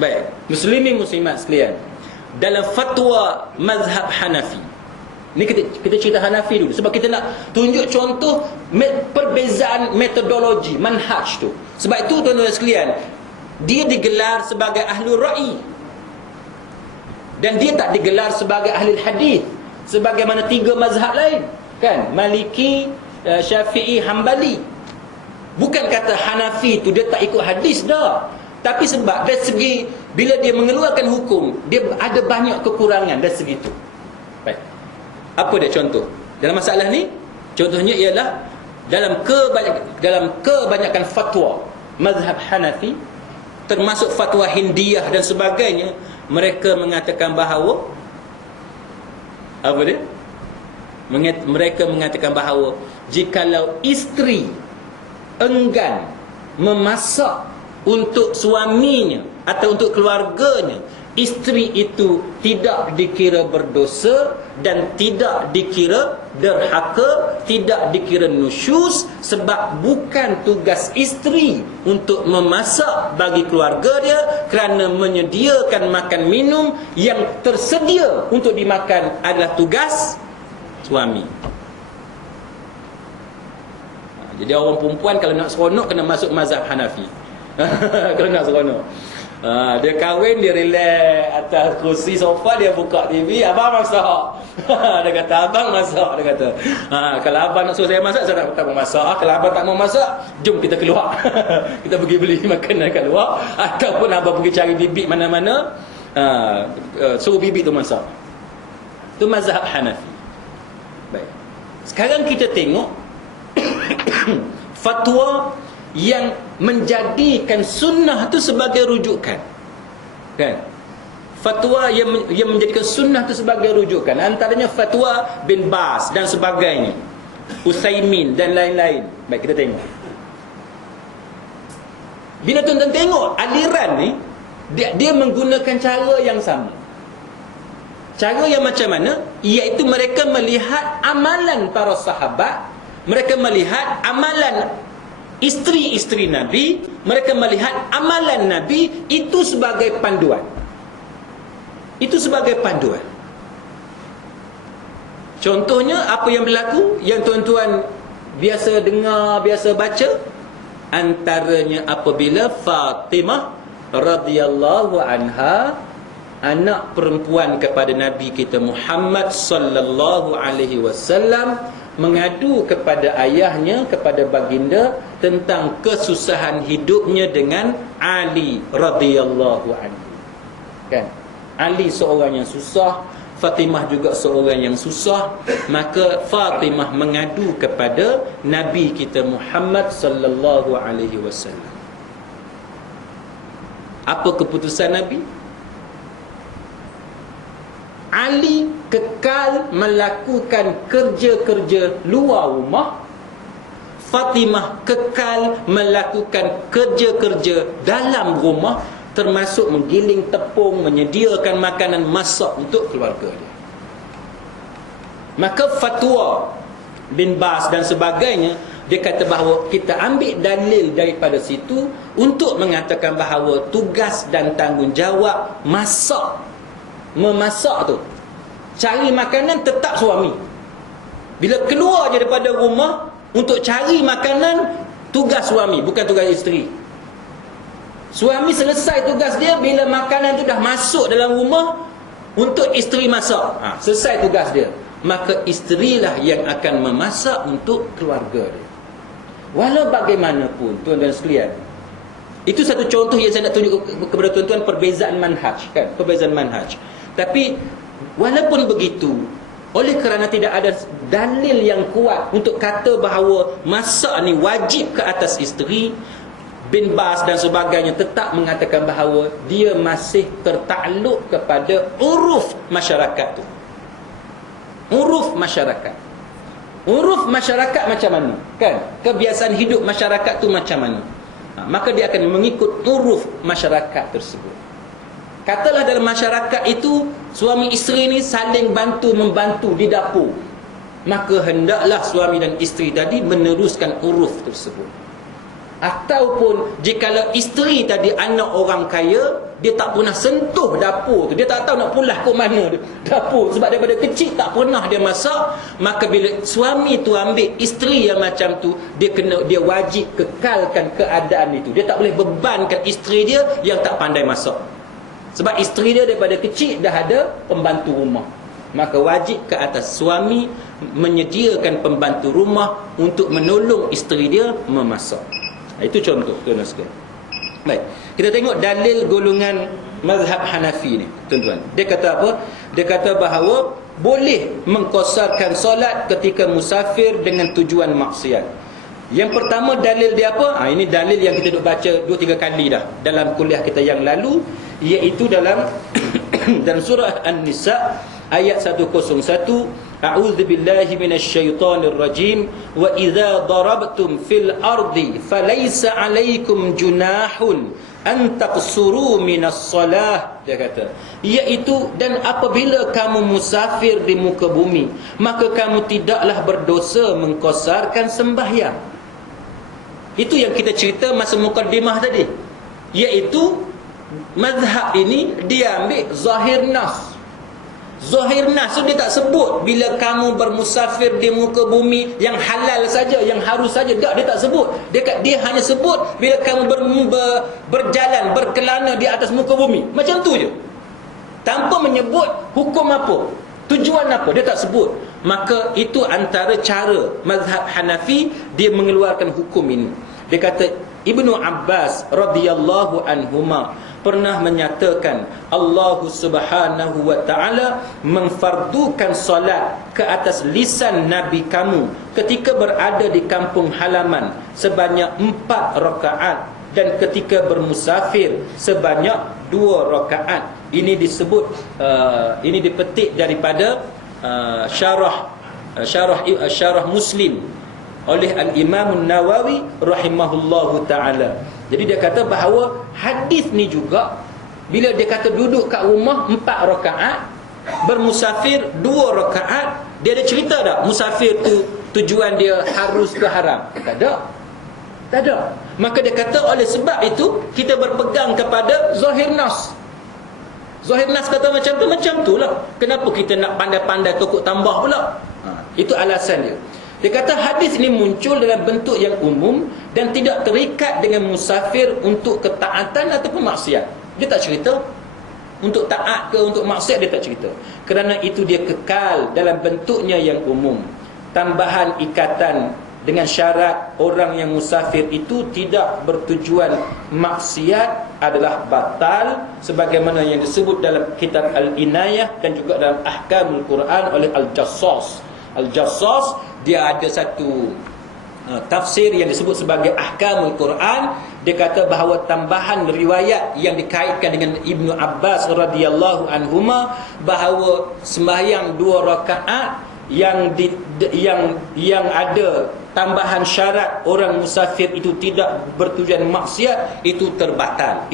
Baik, muslimin muslimat sekalian, dalam fatwa mazhab Hanafi, ni kita cerita Hanafi dulu sebab kita nak tunjuk contoh perbezaan metodologi manhaj tu. Sebab itu tuan-tuan sekalian, dia digelar sebagai ahlul ra'i dan dia tak digelar sebagai ahli hadis sebagaimana tiga mazhab lain, kan? Maliki, Syafi'i, Hambali. Bukan kata Hanafi tu dia tak ikut hadis dah, tapi sebab dari segi bila dia mengeluarkan hukum, dia ada banyak kekurangan dari segi itu. Baik. Apa dia contoh? Dalam masalah ni, contohnya ialah dalam kebanyakan fatwa mazhab Hanafi, termasuk fatwa Hindiyah dan sebagainya, mereka mengatakan bahawa apa dia? Mereka mengatakan bahawa jikalau isteri enggan memasak untuk suaminya atau untuk keluarganya, isteri itu tidak dikira berdosa dan tidak dikira derhaka, tidak dikira nusyus, sebab bukan tugas isteri untuk memasak bagi keluarga dia, kerana menyediakan makan minum yang tersedia untuk dimakan adalah tugas suami. Jadi orang perempuan kalau nak seronok kena masuk mazhab Hanafi. Kalau nak seronok, dia kahwin, dia relax atas kursi sofa, dia buka TV, abang masak. Dia kata abang masak, dia kata kalau abang nak suruh saya masak, saya tak mau masak. Kalau abang tak mau masak, jom kita keluar. Kita pergi beli makanan kat luar, ataupun abang pergi cari bibit mana-mana, suruh bibit tu masak. Itu mazhab Hanafi. Baik, sekarang kita tengok fatwa yang menjadikan sunnah tu sebagai rujukan, kan? Fatwa yang menjadikan sunnah tu sebagai rujukan, antaranya fatwa bin Bas dan sebagainya, Utsaimin dan lain-lain. Baik, kita tengok. Bila tuan-tuan tengok aliran ni, dia menggunakan cara yang sama. Cara yang macam mana? Iaitu mereka melihat amalan para sahabat, mereka melihat amalan isteri-isteri Nabi, mereka melihat amalan Nabi itu sebagai panduan. Itu sebagai panduan. Contohnya apa yang berlaku, yang tuan-tuan biasa dengar, biasa baca, antaranya apabila Fatimah radhiyallahu anha, anak perempuan kepada Nabi kita Muhammad sallallahu alaihi wasallam, mengadu kepada ayahnya, kepada baginda, tentang kesusahan hidupnya dengan Ali radhiyallahu anhu. Kan? Ali seorang yang susah, Fatimah juga seorang yang susah, maka Fatimah mengadu kepada Nabi kita Muhammad sallallahu alaihi wasallam. Apa keputusan Nabi? Ali kekal melakukan kerja-kerja luar rumah, Fatimah kekal melakukan kerja-kerja dalam rumah, termasuk menggiling tepung, menyediakan makanan, masak untuk keluarga dia. Maka fatwa bin Bas dan sebagainya, dia kata bahawa kita ambil dalil daripada situ untuk mengatakan bahawa tugas dan tanggungjawab memasak tu, cari makanan, tetap suami. Bila keluar je daripada rumah untuk cari makanan, tugas suami, bukan tugas isteri. Suami selesai tugas dia bila makanan tu dah masuk dalam rumah, untuk isteri masak. Selesai tugas dia, maka isterilah yang akan memasak untuk keluarga dia. Walau bagaimanapun tuan-tuan sekalian, itu satu contoh yang saya nak tunjuk kepada tuan-tuan, perbezaan manhaj, kan? Perbezaan manhaj. Tapi walaupun begitu, oleh kerana tidak ada dalil yang kuat untuk kata bahawa masak ni wajib ke atas isteri, bin Bas dan sebagainya tetap mengatakan bahawa dia masih tertakluk kepada uruf masyarakat tu. Uruf masyarakat. Uruf masyarakat macam mana? Kan? Kebiasaan hidup masyarakat tu macam mana? Maka dia akan mengikut uruf masyarakat tersebut. Katalah dalam masyarakat itu suami isteri ni saling bantu-membantu di dapur, maka hendaklah suami dan isteri tadi meneruskan uruf tersebut. Ataupun jikalau isteri tadi anak orang kaya, dia tak pernah sentuh dapur tu, dia tak tahu nak pulas ke mana dapur, sebab daripada kecil tak pernah dia masak, maka bila suami tu ambil isteri yang macam tu, dia wajib kekalkan keadaan itu. Dia tak boleh bebankan isteri dia yang tak pandai masak, sebab isteri dia daripada kecil dah ada pembantu rumah. Maka wajib ke atas suami menyediakan pembantu rumah untuk menolong isteri dia memasak. Itu contoh, tuan-tuan sekalian. Baik, kita tengok dalil golongan mazhab Hanafi ni, tuan-tuan. Dia kata apa? Dia kata bahawa boleh mengqasarkan solat ketika musafir dengan tujuan maksiat. Yang pertama dalil dia apa? Ini dalil yang kita duk baca 2-3 kali dah dalam kuliah kita yang lalu, iaitu dalam dalam surah An-Nisa ayat 101, A'udzubillahi minasyaitonir rajim, wa idza darabtum fil ardi falaysa 'alaikum junahun an taqsuru minas salah. Dia kata, iaitu dan apabila kamu musafir di muka bumi, maka kamu tidaklah berdosa mengqasarkan sembahyang. Itu yang kita cerita masa mukaddimah tadi, iaitu mazhab ini dia ambil zahir nas. Zahir nas tu dia tak sebut bila kamu bermusafir di muka bumi yang halal saja, yang harus saja. Tak, dia tak sebut. Dia hanya sebut bila kamu berjalan, berkelana di atas muka bumi. Macam tu je. Tanpa menyebut hukum apa, tujuan apa, dia tak sebut. Maka itu antara cara mazhab Hanafi dia mengeluarkan hukum ini. Dia kata Ibnu Abbas radhiyallahu anhuma pernah menyatakan Allah Subhanahu wa taala memfardukan solat ke atas lisan Nabi kamu ketika berada di kampung halaman sebanyak 4 rakaat dan ketika bermusafir sebanyak 2 rakaat. Ini disebut ini dipetik daripada syarah Muslim oleh Al-Imam An-Nawawi rahimahullahu taala. Jadi dia kata bahawa hadis ni juga bila dia kata duduk kat rumah 4 rakaat, bermusafir 2 rakaat, dia ada cerita tak musafir tu tujuan dia harus ke haram? Tak ada. Tak ada. Maka dia kata oleh sebab itu kita berpegang kepada zahir nas. Zahir nas kata macam tu lah. Kenapa kita nak pandai-pandai tokok tambah pula? Itu alasan dia. Dia kata hadis ini muncul dalam bentuk yang umum dan tidak terikat dengan musafir untuk ketaatan ataupun maksiat. Dia tak cerita untuk taat ke untuk maksiat, dia tak cerita. Kerana itu dia kekal dalam bentuknya yang umum. Tambahan ikatan dengan syarat orang yang musafir itu tidak bertujuan maksiat adalah batal, sebagaimana yang disebut dalam kitab Al-Inayah dan juga dalam Ahkamul Quran oleh Al-Jassas. Al-Jassas dia ada satu tafsir yang disebut sebagai Ahkamul Quran. Dia kata bahawa tambahan riwayat yang dikaitkan dengan Ibnu Abbas radhiyallahu anhuma bahawa sembahyang 2 rakaat yang ada tambahan syarat orang musafir itu tidak bertujuan maksiat, itu terbatal.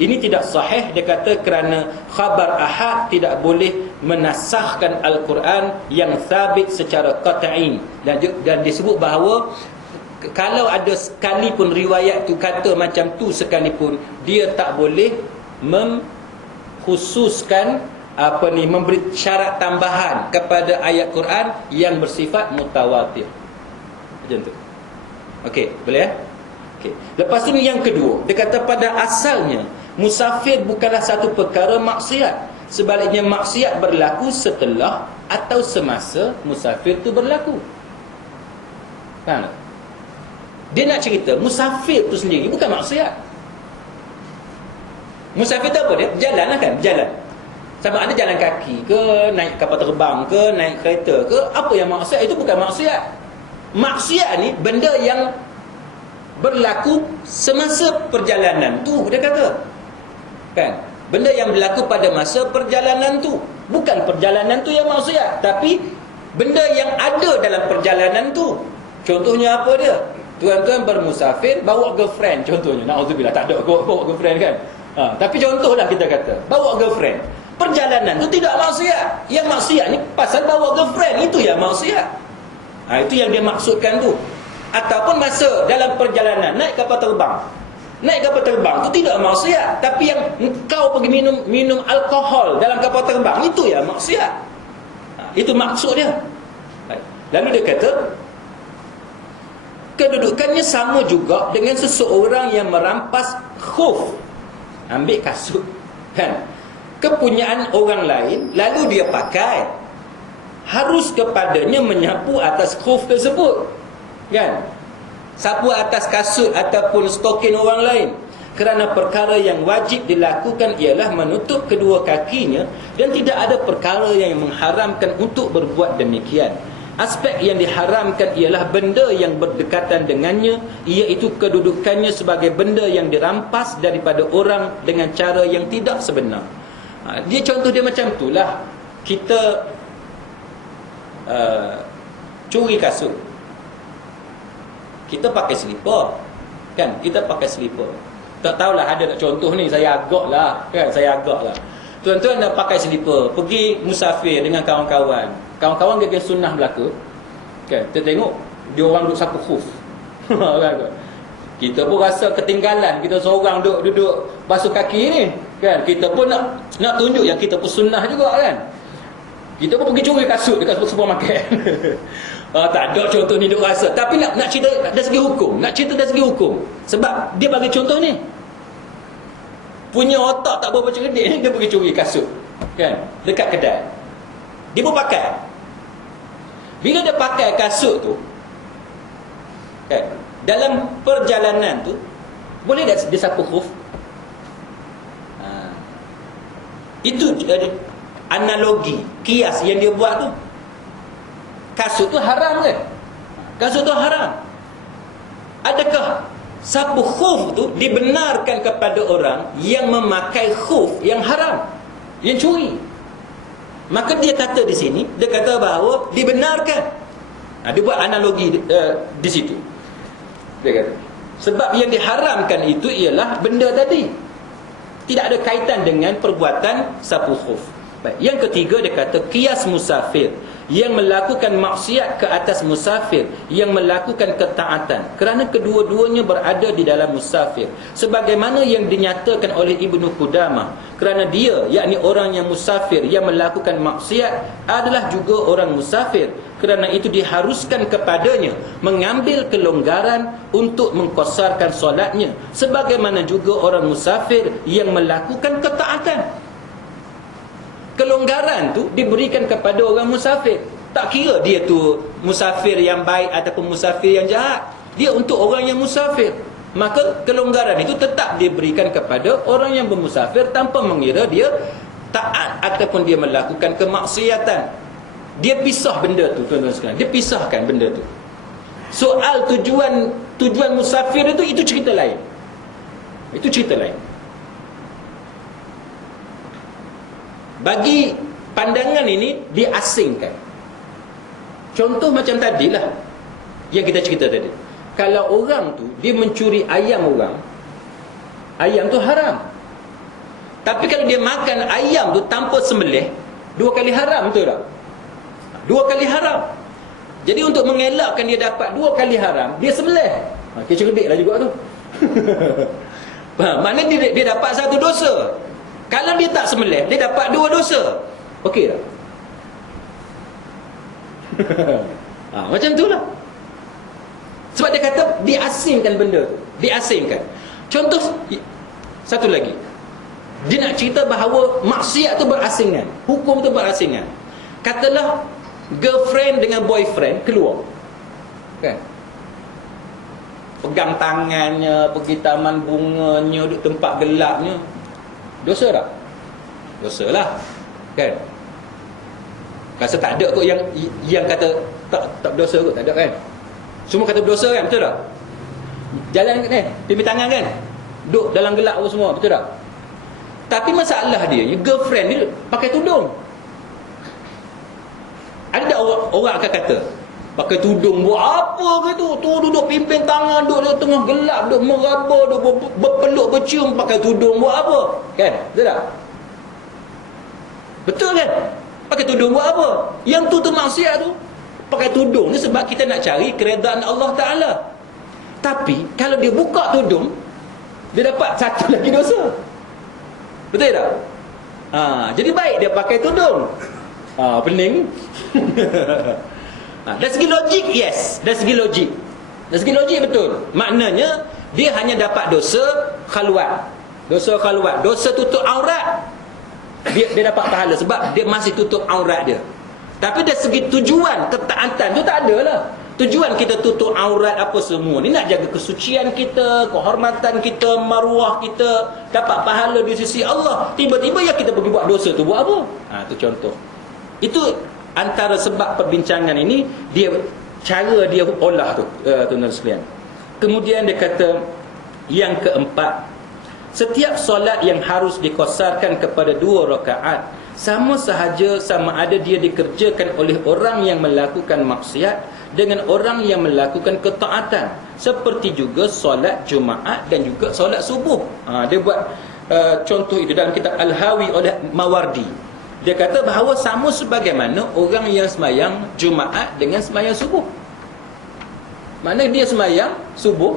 Ini tidak sahih. Dia kata kerana khabar ahad tidak boleh menasahkan Al-Quran yang sabit secara qat'i. Dan disebut bahawa kalau ada sekalipun riwayat tu kata macam tu sekalipun, dia tak boleh mengkhususkan memberi syarat tambahan kepada ayat Quran yang bersifat mutawatir. Macam tu. Okey, boleh ya? Okey. Lepas tu yang kedua, dia kata pada asalnya musafir bukanlah satu perkara maksiat. Sebaliknya maksiat berlaku setelah atau semasa musafir tu berlaku. Faham tak? Dia nak cerita musafir tu sendiri bukan maksiat. Musafir tu apa dia? Berjalan lah kan? Berjalan. Sama ada jalan kaki ke, naik kapal terbang ke, naik kereta ke, apa yang maksiat itu bukan maksiat. Maksiat ni benda yang berlaku semasa perjalanan tu, dia kata. Kan? Benda yang berlaku pada masa perjalanan tu. Bukan perjalanan tu yang maksiat, tapi benda yang ada dalam perjalanan tu. Contohnya apa dia? Tuan-tuan bermusafir, bawa girlfriend contohnya. Na'udzubillah, tak ada bawa girlfriend kan. Tapi contohlah kita kata, bawa girlfriend. Perjalanan tu tidak maksiat. Yang maksiat ni pasal bawa girlfriend, itu yang maksiat. Itu yang dia maksudkan tu. Ataupun masa dalam perjalanan naik kapal terbang. Naik kapal terbang tu tidak maksiat, tapi yang engkau pergi minum alkohol dalam kapal terbang, itu yang maksiat. Itu maksud dia. Lalu dia kata, kedudukannya sama juga dengan seseorang yang merampas khuf, ambil kasut, kan, kepunyaan orang lain, lalu dia pakai. Harus kepadanya menyapu atas khuf tersebut, kan, sapu atas kasut ataupun stokin orang lain, kerana perkara yang wajib dilakukan ialah menutup kedua kakinya, dan tidak ada perkara yang mengharamkan untuk berbuat demikian. Aspek yang diharamkan ialah benda yang berdekatan dengannya, iaitu kedudukannya sebagai benda yang dirampas daripada orang dengan cara yang tidak sebenar. Dia contoh dia macam itulah. Kita curi kasut, kita pakai selipar, kan, kita pakai selipar. Tak tahulah ada tak contoh ni, saya agak lah, kan, saya agak lah. Tuan-tuan dah pakai selipar, pergi musafir dengan kawan-kawan. Kawan-kawan dia sunnah belaka, kan, kita tengok dia orang duduk sapu khuf. Kita pun rasa ketinggalan, kita seorang duduk basuh kaki ni, kan, kita pun nak tunjuk yang kita pun sunnah juga, kan. Kita pun pergi curi kasut dekat supermarket. Tak ada contoh ni duk rasa. Tapi nak cerita dari segi hukum, nak cerita dari segi hukum. Sebab dia bagi contoh ni, punya otak tak berapa cerdik ni, dia pergi curi kasut, kan, dekat kedai. Dia pun pakai. Bila dia pakai kasut tu, kan, dalam perjalanan tu, boleh tak dia sapu khuf? Itu analogi, kias yang dia buat tu. Kasut tu haram ke? Kasut tu haram. Adakah sapu khuf tu dibenarkan kepada orang yang memakai khuf yang haram, yang curi? Maka dia kata di sini, dia kata bahawa dibenarkan. Dia buat analogi di situ. Dia kata, sebab yang diharamkan itu ialah benda tadi, tidak ada kaitan dengan perbuatan sapu khuf. Baik. Yang ketiga dia kata qiyas musafir, yang melakukan maksiat ke atas musafir yang melakukan ketaatan, kerana kedua-duanya berada di dalam musafir, sebagaimana yang dinyatakan oleh Ibnu Qudamah, kerana dia, yakni orang yang musafir yang melakukan maksiat adalah juga orang musafir, kerana itu diharuskan kepadanya mengambil kelonggaran untuk mengqasarkan solatnya, sebagaimana juga orang musafir yang melakukan ketaatan. Kelonggaran tu diberikan kepada orang musafir. Tak kira dia tu musafir yang baik ataupun musafir yang jahat, dia untuk orang yang musafir. Maka kelonggaran itu tetap diberikan kepada orang yang bermusafir tanpa mengira dia taat ataupun dia melakukan kemaksiatan. Dia pisah benda tu, tuan-tuan sekalian. Dia pisahkan benda tu. Soal tujuan musafir itu cerita lain. Itu cerita lain. Bagi pandangan ini diasingkan. Contoh macam tadilah yang kita cerita tadi. Kalau orang tu dia mencuri ayam orang, ayam tu haram. Tapi kalau dia makan ayam tu tanpa sembelih, 2 kali haram, betul tak? 2 kali haram. Jadi untuk mengelakkan dia dapat 2 kali haram, dia sembelih. Dia cerdik lah juga tu. Maknanya dia dapat 1 dosa. Kalau dia tak sembelih, dia dapat 2 dosa. Okey tak? Macam itulah. Sebab dia kata diasingkan benda tu. Diasingkan. Contoh satu lagi. Dia nak cerita bahawa maksiat tu berasingan, hukum tu berasingan. Katalah girlfriend dengan boyfriend keluar, kan, pegang tangannya, pergi taman bunganya, duduk tempat gelapnya. Dosa tak? Dosa lah, kan? Rasa tak ada kot yang kata tak berdosa kot, tak ada kan? Semua kata berdosa kan, betul tak? Jalan ni, pimpin tangan kan. Duduk dalam gelap apa semua, betul tak? Tapi masalah dia, girlfriend dia pakai tudung. Ada tak orang akan kata, pakai tudung buat apa ke tu? Tu duduk pimpin tangan, duduk tengah gelap, duduk meraba, duduk berpeluk, bercium, pakai tudung buat apa? Kan? Betul tak? Betul kan? Pakai tudung buat apa? Yang tu maksiat tu. Pakai tudung ni sebab kita nak cari keredaan Allah Ta'ala. Tapi kalau dia buka tudung, dia dapat satu lagi dosa. Betul tak? Jadi baik dia pakai tudung. Pening. Dari segi logik, yes. Dari segi logik betul. Maknanya dia hanya dapat dosa khalwat. Dosa tutup aurat. Dia dapat pahala sebab dia masih tutup aurat dia. Tapi dari segi tujuan ketaatan tu tak ada lah. Tujuan kita tutup aurat apa semua ni nak jaga kesucian kita, kehormatan kita, maruah kita, dapat pahala di sisi Allah. Tiba-tiba ya kita pergi buat dosa tu, buat apa? Tu contoh. Itu antara sebab perbincangan ini, dia cara dia olah tu, tuan-tuan sekalian. Kemudian dia kata yang keempat, setiap solat yang harus dikosarkan kepada 2 rakaat sama sahaja sama ada dia dikerjakan oleh orang yang melakukan maksiat dengan orang yang melakukan ketaatan, seperti juga solat Jumaat dan juga solat subuh. Dia buat contoh itu dalam kitab Al-Hawi oleh Mawardi. Dia kata bahawa sama sebagaimana orang yang semayang Jumaat dengan semayang subuh. Maknanya dia semayang subuh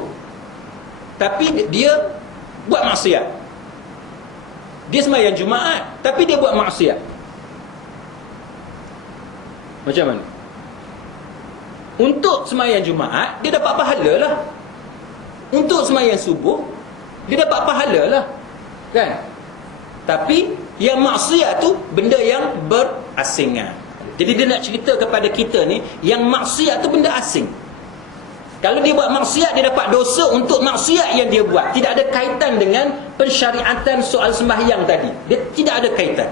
tapi dia buat maksiat. Dia semayang Jumaat tapi dia buat maksiat. Macam mana? Untuk semayang Jumaat dia dapat pahala lah. Untuk semayang subuh dia dapat pahala lah. Kan? Tapi yang maksiat tu benda yang berasingan. Jadi dia nak cerita kepada kita ni, yang maksiat tu benda asing. Kalau dia buat maksiat, dia dapat dosa untuk maksiat yang dia buat. Tidak ada kaitan dengan pensyariatan soal sembahyang tadi. Dia tidak ada kaitan.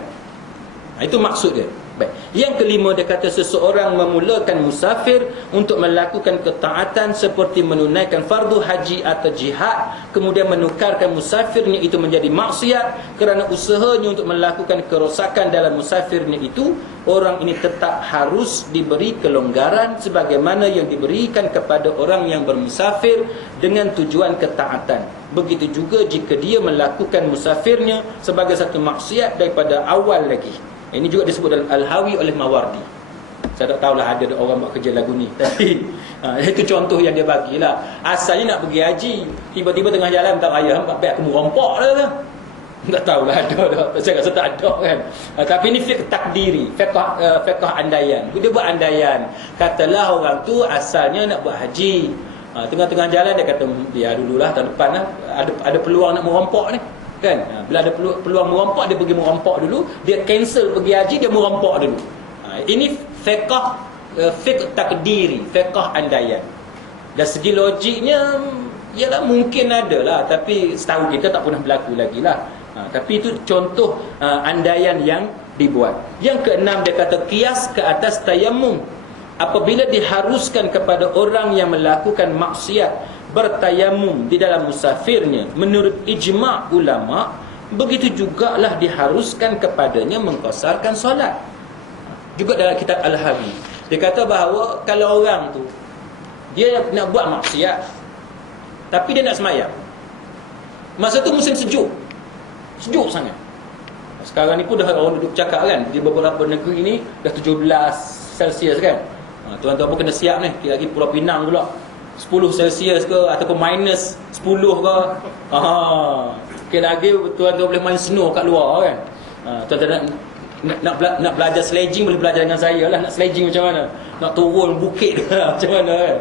Itu maksud dia. Baik. Yang kelima, dia kata seseorang memulakan musafir untuk melakukan ketaatan seperti menunaikan fardu haji atau jihad, kemudian menukarkan musafirnya itu menjadi maksiat kerana usahanya untuk melakukan kerosakan dalam musafirnya itu, orang ini tetap harus diberi kelonggaran sebagaimana yang diberikan kepada orang yang bermusafir dengan tujuan ketaatan. Begitu juga jika dia melakukan musafirnya sebagai satu maksiat daripada awal lagi. Ini juga disebut dalam Al-Hawi oleh Mawardi. Saya tak tahulah ada orang buat kerja lagu ni. Tapi itu contoh yang dia bagilah. Asalnya nak pergi haji, tiba-tiba tengah jalan tak ayah, baik aku merompak dah ke? Tak tahulah ada dah. Saya rasa tak ada kan. Tapi ini fiqh takdiri, fiqh andaian. Dia buat andaian. Katalah orang tu asalnya nak buat haji. Tengah-tengah jalan dia kata, biar dululah tahun depan lah. Ada peluang nak merompak ni. Kan? Bila ada peluang merompak, dia pergi merompak dulu. Dia cancel pergi haji, dia merompak dulu. Ini fiqh takdiri, fiqh andaian. Dan segi logiknya, yalah mungkin ada lah, tapi setahu kita tak pernah berlaku lagi lah. Tapi itu contoh andaian yang dibuat. Yang keenam, dia kata qiyas ke atas tayammum. Apabila diharuskan kepada orang yang melakukan maksiat bertayamum di dalam musafirnya, menurut ijma' ulama, begitu jugalah diharuskan kepadanya mengqasarkan solat. Juga dalam kitab Al-Hawi, dia kata bahawa kalau orang tu dia nak buat maksiat tapi dia nak semayang, masa tu musim sejuk sangat. Sekarang ni pun dah orang duduk cakap kan, di beberapa negeri ni dah 17 Celsius kan. Tuan-tuan pun kena siap ni. Lagi Pulau Pinang pula 10 Celsius ke ataupun minus 10 ke. Okay, lagi tuan-tuan boleh main snow kat luar kan. Tuan-tuan nak belajar sledging, boleh belajar dengan saya lah. Nak sledging macam mana, nak turun bukit macam mana kan.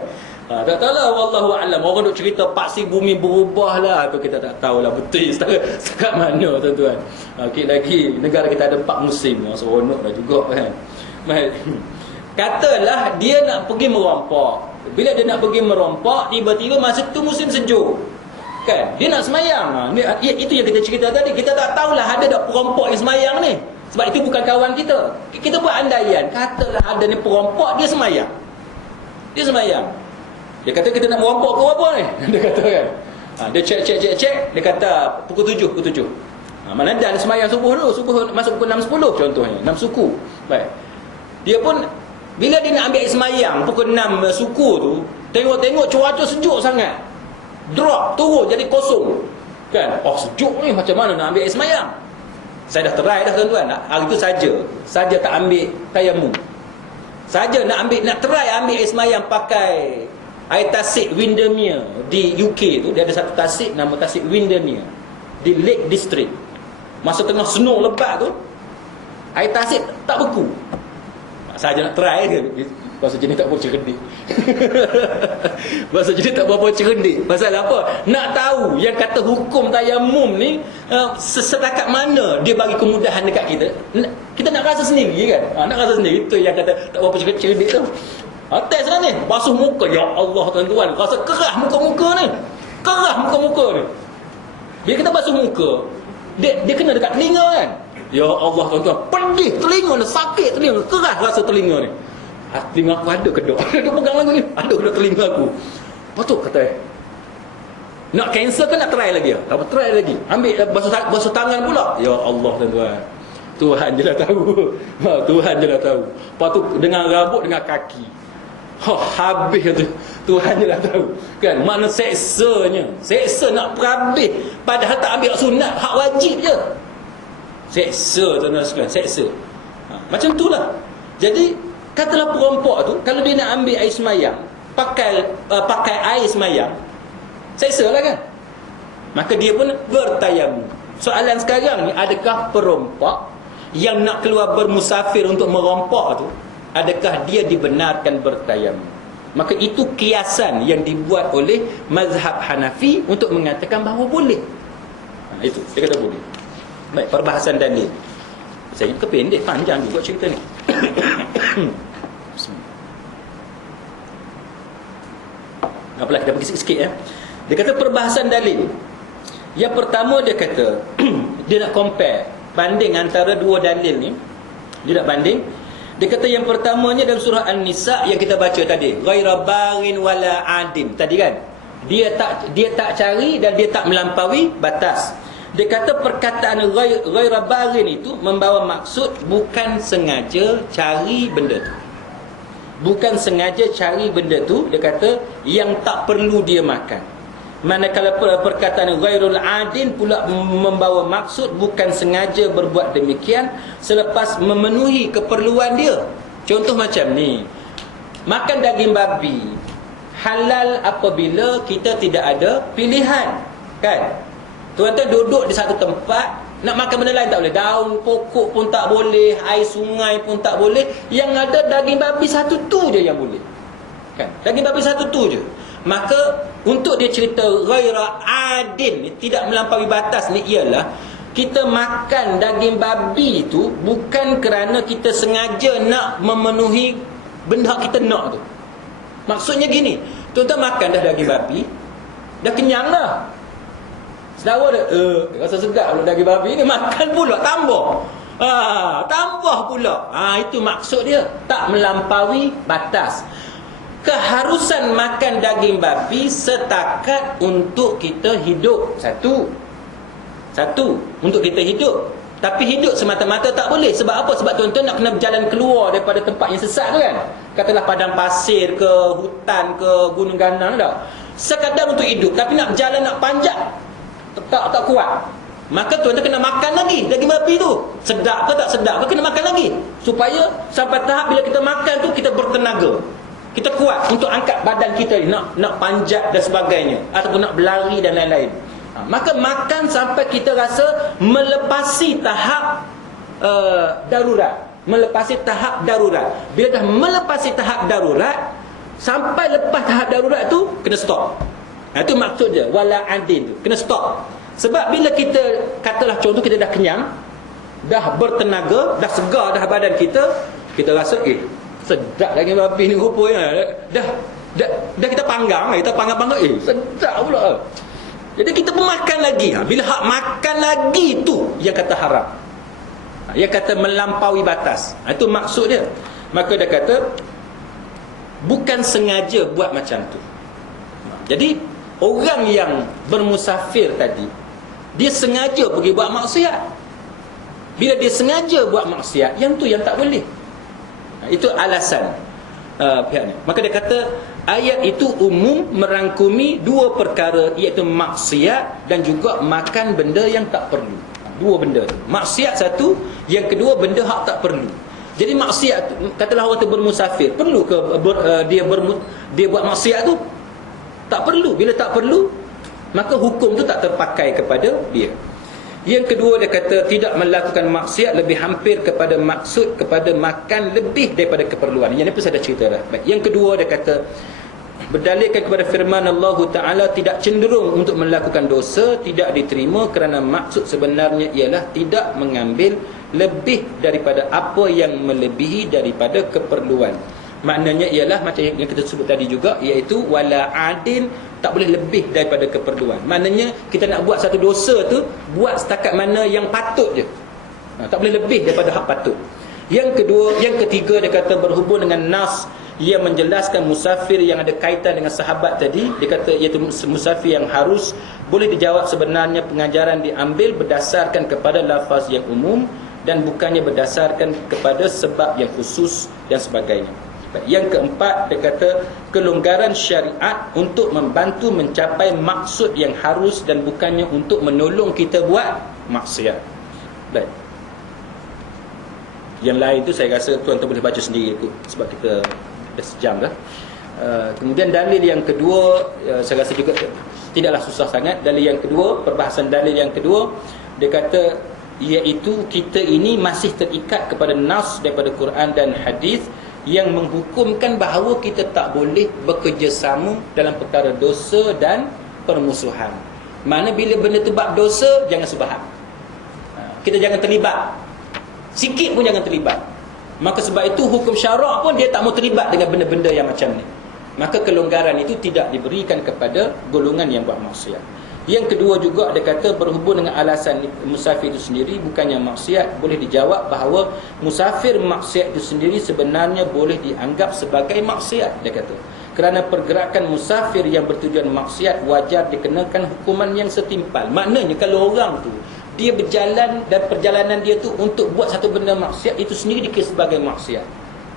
Tak tahu lah, wallahu a'lam. Orang duk cerita paksi bumi berubah lah, tu kita tak tahu lah betul setakat mana tuan-tuan. Okay, lagi negara kita ada 4 musim, seronok dah juga kan. Katalah dia nak pergi merompak. Bila dia nak pergi merompak, tiba-tiba masa tu musim sejuk kan, dia nak semayang. Itu yang kita cerita tadi. Kita tak tahulah ada tak perompak yang semayang ni, sebab itu bukan kawan kita. Kita buat andaian, katalah ada ni perompak, dia semayang. Dia kata kita nak merampok ke apa ni? Dia kata kan. Dia cek. Dia kata pukul 7. Mana dan semayang subuh dulu. Subuh masuk pukul 6.10 contohnya. 6 suku. Baik. Dia pun bila dia nak ambil semayang pukul 6 suku tu, tengok cuaca sejuk sangat. Drop, turun jadi kosong. Kan? Sejuk ni macam mana nak ambil semayang? Saya dah try dah tuan-tuan. Hari tu saja tak ambil tayamum. Saja nak try ambil air semayang pakai air tasik Windermere di UK tu. Dia ada satu tasik nama tasik Windermere di Lake District. Masa tengah snow lebat tu, air tasik tak beku. Saja nak try dia. Bahasa jenis tak berapa cerdik. Bahasa jenis tak berapa cerdik. Pasal apa? Nak tahu yang kata hukum tayamum ni setakat mana dia bagi kemudahan dekat kita. Kita nak rasa sendiri kan? Nak rasa sendiri. Itu yang kata tak berapa cerdik tu. Test lah ni. Basuh muka. Ya Allah tuan-tuan. Rasa kerah muka-muka ni. Kerah muka-muka ni. Bila kita basuh muka, dia kena dekat telinga kan? Ya Allah tuan-tuan. Pedih telinga ni. Sakit telinga. Kerah rasa telinga ni. Telinga aku ada kedok. Dia pegang lagu ni. Ada kedok telinga aku. Lepas tu kata nak cancel ke nak try lagi? Apa try lagi? Ambil basuh tangan pula. Ya Allah tuan-tuan. Tuhan je lah tahu. Tuhan je lah tahu. Lepas tu dengan rambut dengan kaki. Habis tu. Tuhan je lah tahu. Kan? Mana seksanya. Seksa nak perhabis. Padahal tak ambil sunat. Hak wajib je. Seksa tuan-tuan sekalian. Seksa. Macam tu lah. Jadi katalah perompak tu, kalau dia nak ambil air semayang, pakai air semayang, seksa lah kan? Maka dia pun bertayamum. Soalan sekarang ni, adakah perompak yang nak keluar bermusafir untuk merompak tu, adakah dia dibenarkan bertayamum? Maka itu kiasan yang dibuat oleh mazhab Hanafi untuk mengatakan bahawa boleh. Itu, dia kata boleh. Baik, perbahasan dalil. Saya kependek, panjang juga cerita ni. Apalah, kita pergi sikit-sikit ya. Dia kata perbahasan dalil. Yang pertama dia kata dia nak compare, banding antara dua dalil ni. Dia nak banding. Dia kata yang pertamanya dalam surah An-Nisa yang kita baca tadi, ghaira baghin wala adin. Tadi kan, dia tak cari dan dia tak melampaui batas. Dia kata perkataan ghaira baghin itu membawa maksud bukan sengaja cari benda tu. Bukan sengaja cari benda tu, dia kata yang tak perlu dia makan. Manakala perkataan ghairul adin pula membawa maksud bukan sengaja berbuat demikian selepas memenuhi keperluan dia. Contoh macam ni, makan daging babi halal apabila kita tidak ada pilihan, kan? Tuan-tuan duduk di satu tempat, nak makan benda lain tak boleh. Daun pokok pun tak boleh, air sungai pun tak boleh. Yang ada daging babi satu tu je yang boleh, kan? Daging babi satu tu je. Maka untuk dia cerita ghaira adin, tidak melampaui batas ni, ialah kita makan daging babi tu bukan kerana kita sengaja nak memenuhi benda kita nak tu. Maksudnya gini, tuan-tuan makan dah daging babi, dah kenyang dah. Sedawa dia, rasa sedap pula daging babi ni, makan pula tambah. Tambah pula. Itu maksud dia, tak melampaui batas. Keharusan makan daging babi setakat untuk kita hidup. Satu untuk kita hidup. Tapi hidup semata-mata tak boleh. Sebab apa? Sebab tuan-tuan nak kena berjalan keluar daripada tempat yang sesat tu kan. Katalah padang pasir ke, hutan ke, gunung ganang tak. Sekadar untuk hidup, tapi nak berjalan, nak panjat, tak kuat. Maka tuan-tuan kena makan lagi daging babi tu. Sedap ke tak sedap ke, kena makan lagi. Supaya sampai tahap bila kita makan tu, kita bertenaga, kita kuat untuk angkat badan kita ni, nak panjat dan sebagainya, ataupun nak berlari dan lain-lain. Maka makan sampai kita rasa melepasi tahap darurat. Melepasi tahap darurat. Bila dah melepasi tahap darurat, sampai lepas tahap darurat tu, kena stop. Itu maksud dia, wala adin tu, kena stop. Sebab bila kita, katalah contoh kita dah kenyang, dah bertenaga, dah segar dah badan kita, kita rasa sedap daging babi ni rupanya. Dah kita panggang, sedap pula. Jadi kita pun makan lagi. Bila hak makan lagi tu yang kata haram, yang kata melampaui batas. Itu maksud dia. Maka dia kata bukan sengaja buat macam tu. Jadi orang yang bermusafir tadi, dia sengaja pergi buat maksiat. Bila dia sengaja buat maksiat, yang tu yang tak boleh. Itu alasan pihaknya. Maka dia kata ayat itu umum merangkumi dua perkara, iaitu maksiat dan juga makan benda yang tak perlu. Dua benda tu. Maksiat satu, yang kedua benda hak tak perlu. Jadi maksiat, katalah orang tu bermusafir, perlu ke dia buat maksiat tu? Tak perlu. Bila tak perlu, maka hukum tu tak terpakai kepada dia. Yang kedua, dia kata tidak melakukan maksiat lebih hampir kepada maksud kepada makan lebih daripada keperluan. Yang ni pun saya dah cerita dah. Baik. Yang kedua, dia kata berdalilkan kepada firman Allah Ta'ala, tidak cenderung untuk melakukan dosa tidak diterima kerana maksud sebenarnya ialah tidak mengambil lebih daripada apa yang melebihi daripada keperluan. Maknanya ialah macam yang kita sebut tadi juga, iaitu wala adin, tak boleh lebih daripada keperluan. Maknanya kita nak buat satu dosa tu, buat setakat mana yang patut je. Tak boleh lebih daripada hak patut. Yang ketiga, dia kata berhubung dengan nas yang menjelaskan musafir yang ada kaitan dengan sahabat tadi. Dia kata iaitu musafir yang harus, boleh dijawab sebenarnya pengajaran diambil berdasarkan kepada lafaz yang umum dan bukannya berdasarkan kepada sebab yang khusus dan sebagainya. Yang keempat, dia kata kelonggaran syariat untuk membantu mencapai maksud yang harus dan bukannya untuk menolong kita buat maksiat. Baik. Yang lain tu saya rasa tuan-tuan boleh baca sendiri tu, sebab kita dah sejam dah. Kemudian dalil yang kedua, saya rasa juga tidaklah susah sangat. Dalil yang kedua, perbahasan dalil yang kedua, dia kata iaitu kita ini masih terikat kepada nas daripada Quran dan hadis yang menghukumkan bahawa kita tak boleh bekerjasama dalam perkara dosa dan permusuhan. Mana bila benda tu bab dosa, jangan subhat. Kita jangan terlibat. Sikit pun jangan terlibat. Maka sebab itu hukum syarak pun dia tak mau terlibat dengan benda-benda yang macam ni. Maka kelonggaran itu tidak diberikan kepada golongan yang buat maksiat. Yang kedua juga, dia kata berhubung dengan alasan musafir itu sendiri bukannya maksiat, boleh dijawab bahawa musafir maksiat itu sendiri sebenarnya boleh dianggap sebagai maksiat, dia kata. Kerana pergerakan musafir yang bertujuan maksiat wajar dikenakan hukuman yang setimpal. Maknanya kalau orang tu dia berjalan dan perjalanan dia tu untuk buat satu benda maksiat, itu sendiri dikira sebagai maksiat.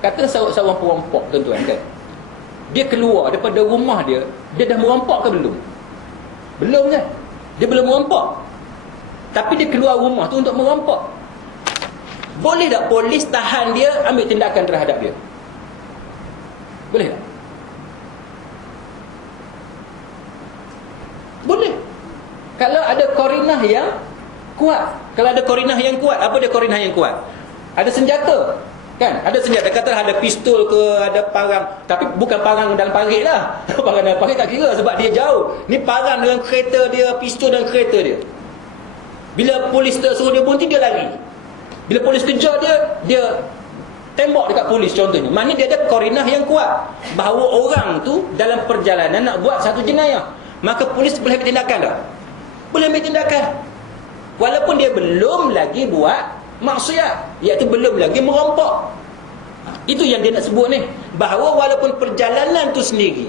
Kata seorang perampok, tuan-tuan kan, dia keluar daripada rumah dia dah merampok ke belum? Belum kan? Dia belum merampok, tapi dia keluar rumah tu untuk merampok. Boleh tak polis tahan dia, ambil tindakan terhadap dia? Boleh tak? Boleh. Kalau ada korinah yang kuat. Kalau ada korinah yang kuat, apa dia korinah yang kuat? Ada senjata. Kan? Ada senjata. Kata ada pistol ke, ada parang. Tapi bukan parang dalam parit lah. Parang dalam parit tak kira sebab dia jauh. Ni parang dalam kereta dia, pistol dalam kereta dia. Bila polis suruh dia berhenti, dia lari. Bila polis kejar dia tembak dekat polis contohnya. Maknanya dia ada korinah yang kuat bahawa orang tu dalam perjalanan nak buat satu jenayah. Maka polis boleh ambil tindakan tak? Boleh ambil tindakan. Walaupun dia belum lagi buat maksiat, iaitu belum lagi merampok. Itu yang dia nak sebut ni, bahawa walaupun perjalanan tu sendiri,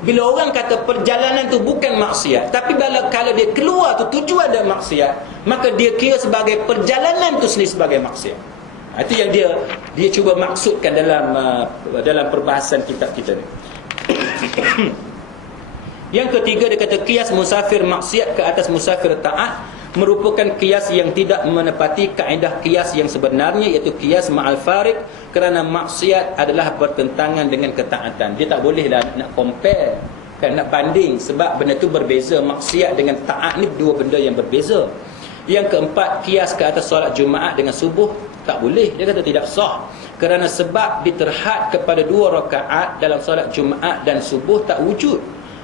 bila orang kata perjalanan tu bukan maksiat, tapi kalau dia keluar tu tujuan ada maksiat, maka dia kira sebagai perjalanan tu sendiri sebagai maksiat. Itu yang dia cuba maksudkan dalam perbahasan kitab kita ni. Yang ketiga, dia kata kias musafir maksiat ke atas musafir taat merupakan kias yang tidak menepati kaedah kias yang sebenarnya, iaitu kias ma'al farik, kerana maksiat adalah bertentangan dengan ketaatan. Dia tak bolehlah nak compare, kan, nak banding, sebab benda tu berbeza. Maksiat dengan taat ni dua benda yang berbeza. Yang keempat, kias ke atas solat Jumaat dengan subuh tak boleh. Dia kata tidak sah, kerana sebab diterhad kepada 2 rakaat dalam solat Jumaat dan subuh tak wujud.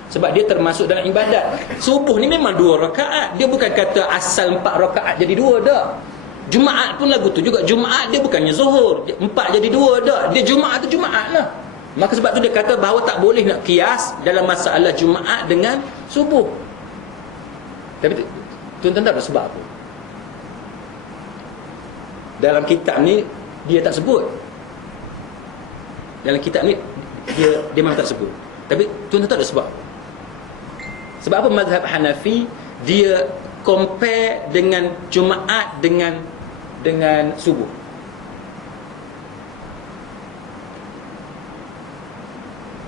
Sebab dia termasuk dalam ibadat. Subuh ni memang 2 rakaat. Dia bukan kata asal 4 rakaat jadi 2 dah. Jumaat pun lagu tu juga. Jumaat dia bukannya zuhur 4 jadi 2 dah. Dia Jumaat tu Jumaat lah. Maka sebab tu dia kata bahawa tak boleh nak kias dalam masalah Jumaat dengan subuh. Tapi tuan-tuan tahu sebab apa? Dalam kitab ni dia tak sebut. Dalam kitab ni dia memang tak sebut. Tapi tuan-tuan tahu sebab. Sebab apa mazhab Hanafi dia compare dengan Jumaat dengan subuh?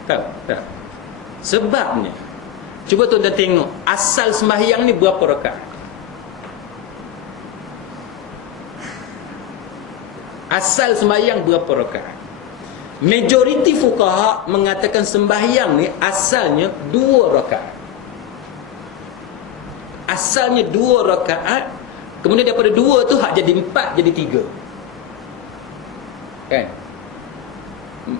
Tahu? Tak. Sebabnya, cuba tuan-tuan tengok asal sembahyang ni berapa rakaat. Asal sembahyang berapa rakaat. Majoriti fuqaha mengatakan sembahyang ni asalnya 2 rakaat. Asalnya 2 rakaat, kemudian daripada 2 tu hak jadi 4, jadi 3. Kan?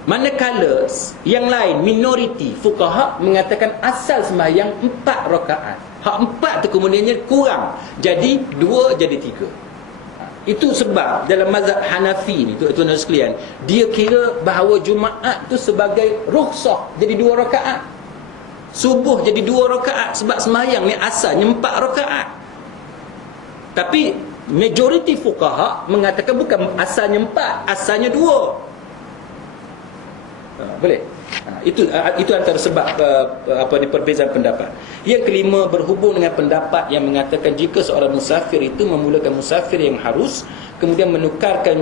Manakala yang lain, minoriti fuqaha mengatakan asal sembahyang 4 rakaat. Hak 4 tu kemudiannya kurang, jadi 2, jadi 3. Itu sebab dalam mazhab Hanafi ni, tuan-tuan sekalian, dia kira bahawa Jumaat tu sebagai rukhsah, jadi 2 rakaat. Subuh jadi 2 rakaat, sebab sembahyang ni asalnya 4 rakaat. Tapi majoriti fuqaha mengatakan bukan asalnya 4, asalnya 2. Boleh? Itu antara sebab perbezaan pendapat. Yang kelima, berhubung dengan pendapat yang mengatakan jika seorang musafir itu memulakan musafir yang harus, kemudian menukarkan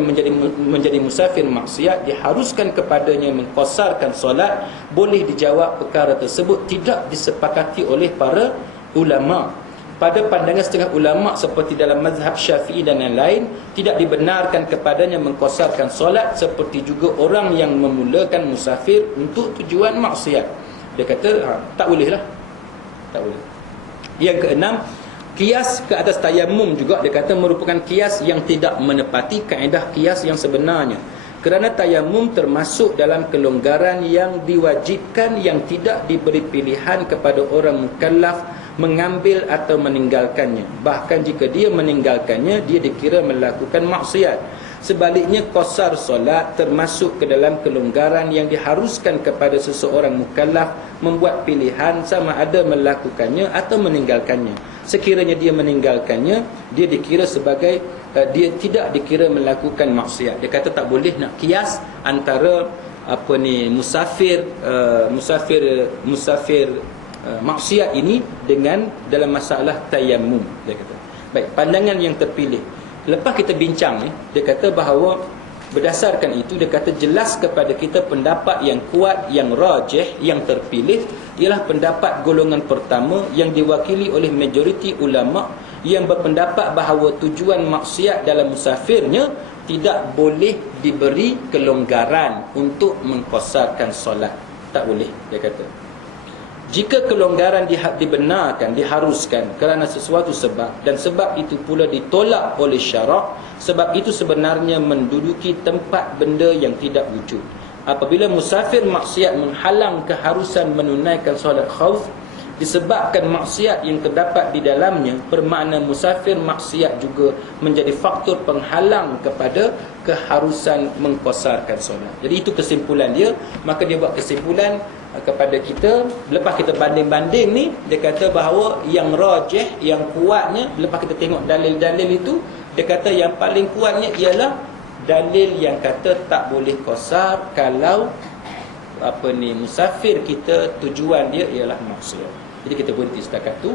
menjadi musafir maksiat, diharuskan kepadanya mengqasarkan solat. Boleh dijawab perkara tersebut tidak disepakati oleh para ulama. Pada pandangan setengah ulama seperti dalam mazhab Syafi'i dan yang lain, tidak dibenarkan kepadanya mengqasarkan solat, seperti juga orang yang memulakan musafir untuk tujuan maksiat. Dia kata tak boleh lah, tak boleh. Yang keenam, qiyas ke atas tayamum juga dia kata merupakan qiyas yang tidak menepati kaedah qiyas yang sebenarnya, kerana tayamum termasuk dalam kelonggaran yang diwajibkan yang tidak diberi pilihan kepada orang mukallaf mengambil atau meninggalkannya. Bahkan jika dia meninggalkannya, dia dikira melakukan maksiat. Sebaliknya, qasar solat termasuk ke dalam kelonggaran yang diharuskan kepada seseorang mukallaf membuat pilihan sama ada melakukannya atau meninggalkannya. Sekiranya dia meninggalkannya, dia dikira sebagai dia tidak dikira melakukan maksiat. Dia kata tak boleh nak kias antara musafir maksiat ini dengan dalam masalah tayammum, dia kata. Baik, pandangan yang terpilih. Lepas kita bincang ni, dia kata bahawa berdasarkan itu, dia kata jelas kepada kita pendapat yang kuat, yang rajih, yang terpilih ialah pendapat golongan pertama yang diwakili oleh majoriti ulama yang berpendapat bahawa tujuan maksiat dalam musafirnya tidak boleh diberi kelonggaran untuk mengqasarkan solat. Tak boleh, dia kata. Jika kelonggaran dibenarkan, diharuskan kerana sesuatu sebab, dan sebab itu pula ditolak oleh syarak, sebab itu sebenarnya menduduki tempat benda yang tidak wujud. Apabila musafir maksiat menghalang keharusan menunaikan solat khauf disebabkan maksiat yang terdapat di dalamnya, bermakna musafir maksiat juga menjadi faktor penghalang kepada keharusan mengqasarkan solat. Jadi itu kesimpulan dia. Maka dia buat kesimpulan kepada kita, lepas kita banding-banding ni, dia kata bahawa yang rajih, yang kuatnya, lepas kita tengok dalil-dalil itu, dia kata yang paling kuatnya ialah dalil yang kata tak boleh qasar kalau musafir kita tujuan dia ialah maksiat. Jadi kita berhenti setakat tu.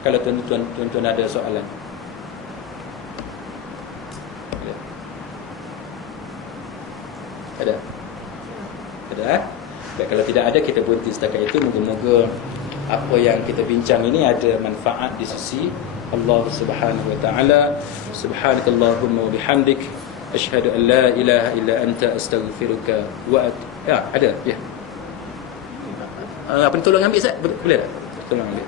Kalau tuan-tuan ada soalan. Ada? Baik, kalau tidak ada, kita berhenti setakat itu. Moga-moga apa yang kita bincang ini ada manfaat di sisi Allah Subhanahu wa taala. Subhanakallahumma wa bihamdik, asyhadu an la ilaha illa anta, astaghfiruka wa ada. Ya. Apa ni, tolong ambil Ustaz? Boleh tak? Tolong ambil.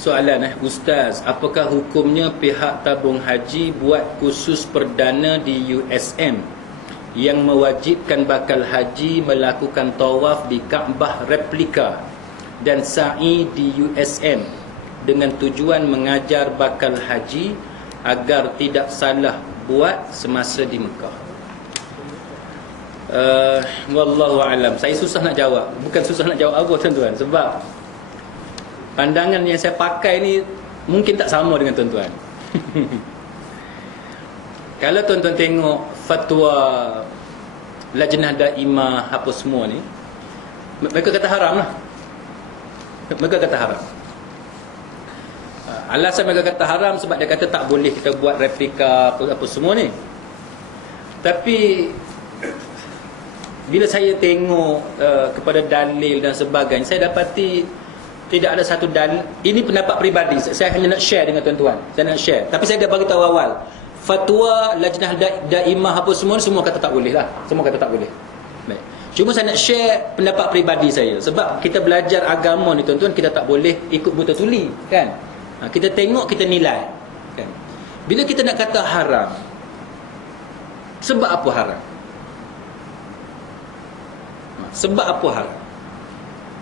Soalan Ustaz, apakah hukumnya pihak tabung haji buat kursus perdana di USM yang mewajibkan bakal haji melakukan tawaf di Kaabah replika dan sa'i di USM dengan tujuan mengajar bakal haji agar tidak salah buat semasa di Mekah? Wallahu alam. Saya susah nak jawab. Bukan susah nak jawab apa tuan-tuan, sebab pandangan yang saya pakai ni mungkin tak sama dengan tuan-tuan. Kalau tuan-tuan tengok fatwa Lajnah Daimah apa semua ni, mereka kata haram lah. Mereka kata haram. Alasan mereka kata haram sebab dia kata tak boleh kita buat replika apa semua ni. Tapi bila saya tengok kepada dalil dan sebagainya, saya dapati tidak ada satu dalil. Ini pendapat peribadi, saya hanya nak share dengan tuan-tuan. Saya nak share. Tapi saya dah bagi tahu awal, fatwa Lajnah Daimah apa semua kata tak boleh lah. Semua kata tak boleh. Baik. Cuma saya nak share pendapat peribadi saya. Sebab kita belajar agama ni tuan-tuan, kita tak boleh ikut buta tuli, kan? Kita tengok, kita nilai, kan? Bila kita nak kata haram, sebab apa haram? Sebab apa haram?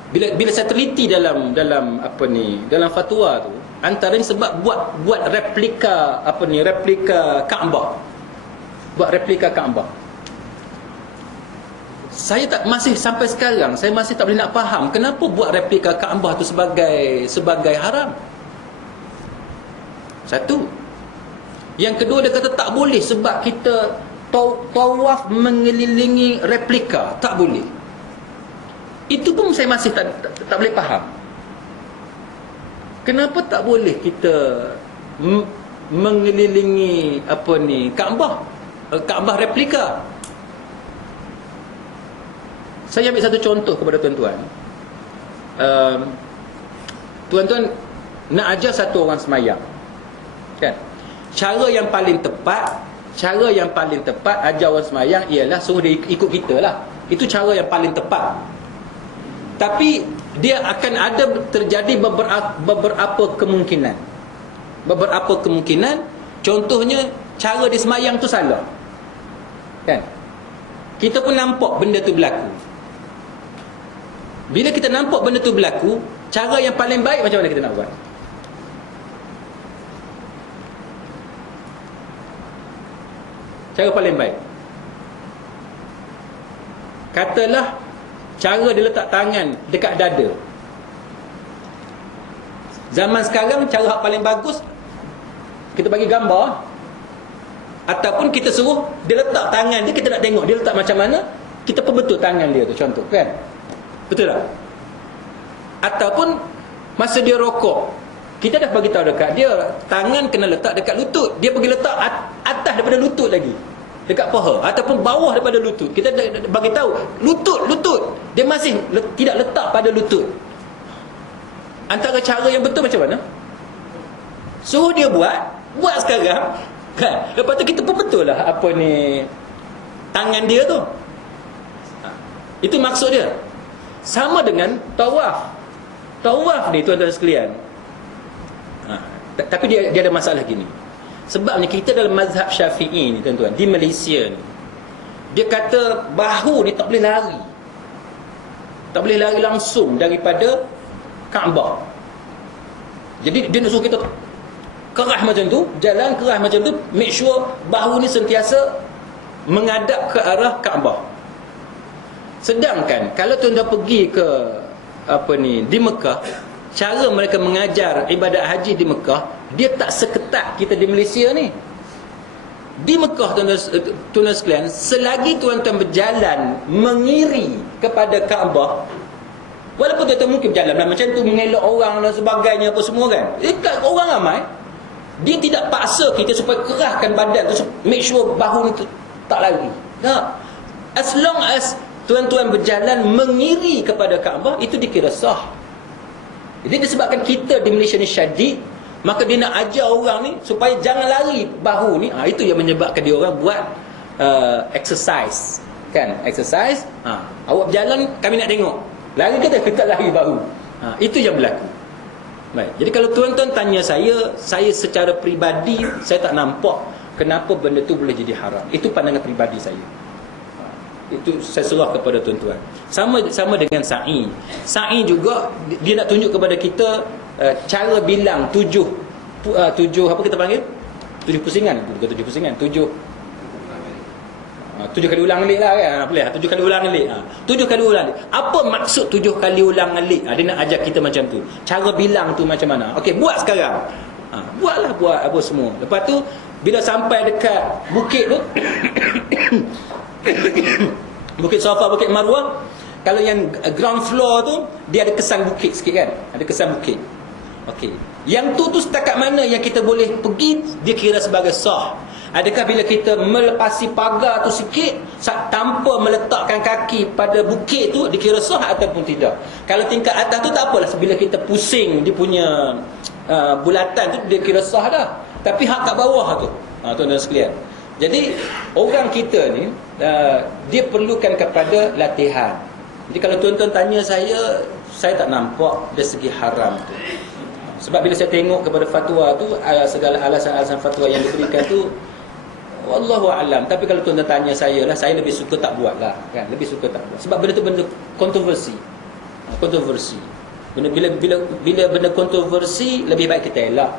Bila saya teliti dalam apa ni, dalam fatwa tu, antaranya sebab buat replika replika Kaabah. Buat replika Kaabah. Saya masih sampai sekarang saya masih tak boleh nak faham kenapa buat replika Kaabah tu sebagai haram. Satu. Yang kedua, dia kata tak boleh sebab kita tawaf mengelilingi replika, tak boleh. Itu pun saya masih tak boleh faham. Kenapa tak boleh kita mengelilingi Kaabah replika? Saya ambil satu contoh kepada tuan-tuan. Tuan-tuan nak ajar satu orang semayang, kan? Cara yang paling tepat ajar orang semayang ialah suruh dia ikut kita lah. Itu cara yang paling tepat. Tapi dia akan ada terjadi beberapa kemungkinan. Contohnya cara dia semayang tu salah, kan? Kita pun nampak benda tu berlaku. Bila kita nampak benda tu berlaku, cara yang paling baik macam mana kita nak buat? Cara paling baik, katalah cara dia letak tangan dekat dada. Zaman sekarang cara paling bagus, kita bagi gambar, ataupun kita suruh dia letak tangan dia, kita nak tengok dia letak macam mana, kita perbetul tangan dia tu, contoh, kan? Betul tak? Ataupun masa dia rokok, kita dah bagi tahu dekat dia tangan kena letak dekat lutut, dia pergi letak atas daripada lutut lagi, dekat paha, ataupun bawah daripada lutut. Kita bagi tahu lutut, dia masih tidak letak pada lutut. Antara cara yang betul macam mana? Suruh dia buat sekarang, kan? Lepas tu kita pun betul lah tangan dia tu. Itu maksud dia. Sama dengan tawaf ni tuan-tuan sekalian. Tapi dia ada masalah gini. Sebabnya kita dalam mazhab Syafi'i ni tuan-tuan, di Malaysia ni, dia kata bahu ni tak boleh lari. Tak boleh lari langsung daripada Kaabah. Jadi dia nak suruh kita kerah macam tu, jalan kerah macam tu, make sure bahu ni sentiasa menghadap ke arah Kaabah. Sedangkan kalau tuan-tuan pergi ke di Mekah, cara mereka mengajar ibadat haji di Mekah, dia tak seketat kita di Malaysia ni. Di Mekah tuan-tuan sekalian, selagi tuan-tuan berjalan mengiri kepada Kaabah, walaupun tuan-tuan mungkin berjalan macam tu, mengelak orang dan sebagainya apa semua, kan? Orang ramai, dia tidak paksa kita supaya kerahkan badan tu, make sure bahu ni tak lari. As long as tuan-tuan berjalan mengiri kepada Kaabah, itu dikira sah. Jadi disebabkan kita di Malaysia ni syadid, maka dia nak ajar orang ni supaya jangan lari bahu ni. Itu yang menyebabkan dia orang buat exercise, kan? Exercise. Awak berjalan, kami nak tengok lari ke tak lari bahu. Itu yang berlaku. Baik. Jadi kalau tuan-tuan tanya saya secara peribadi saya tak nampak kenapa benda tu boleh jadi haram. Itu pandangan peribadi saya. Itu saya serah kepada tuan-tuan. Sama dengan sa'i. Sa'i juga dia nak tunjuk kepada kita cara bilang tujuh apa kita panggil? 7 pusingan. Bukan 7 pusingan, 7 kali ulang alik lah kan. Boleh 7 kali ulang alik. 7 kali ulang alik. Apa maksud 7 kali ulang alik? Dia nak ajar kita macam tu. Cara bilang tu macam mana? Okey, buat sekarang. Buat apa semua. Lepas tu bila sampai dekat bukit tu Bukit Safa, Bukit Marwah, kalau yang ground floor tu dia ada kesan bukit sikit kan? Ada kesan bukit. Okey. Yang tu setakat mana yang kita boleh pergi dia kira sebagai sah. Adakah bila kita melepasi pagar tu sikit tanpa meletakkan kaki pada bukit tu dikira sah ataupun tidak? Kalau tingkat atas tu tak apalah, bila kita pusing dia punya bulatan tu dia kira sah dah. Tapi hak kat bawah tu, tuan-tuan sekalian. Jadi orang kita ni dia perlukan kepada latihan. Jadi kalau tuan-tuan tanya saya tak nampak dari segi haram tu. Sebab bila saya tengok kepada fatwa tu, segala alasan-alasan fatwa yang diberikan tu wallahu alam. Tapi kalau tuan-tuan tanya saya lebih suka tak buat lah kan, lebih suka tak buat. Sebab benda tu benda kontroversi. Bila benda kontroversi lebih baik kita elak.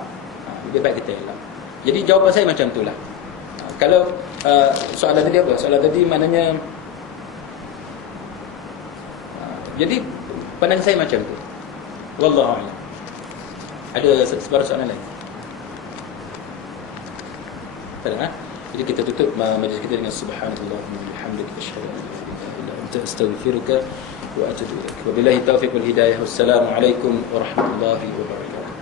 Jadi jawapan saya macam itulah. Kalau soalan tadi apa? Soalan tadi maknanya jadi pandangan saya macam tu. Wallahu a'lam. Ada sebarang soalan lain? Tak ada. Jadi kita tutup majlis kita dengan subhanallah wa bihamdihi asyhadu an la ilaha illa anta astaghfiruka wa atubu ilaik. Wabillahi taufiq wal hidayah. Wassalamu alaikum warahmatullahi wabarakatuh.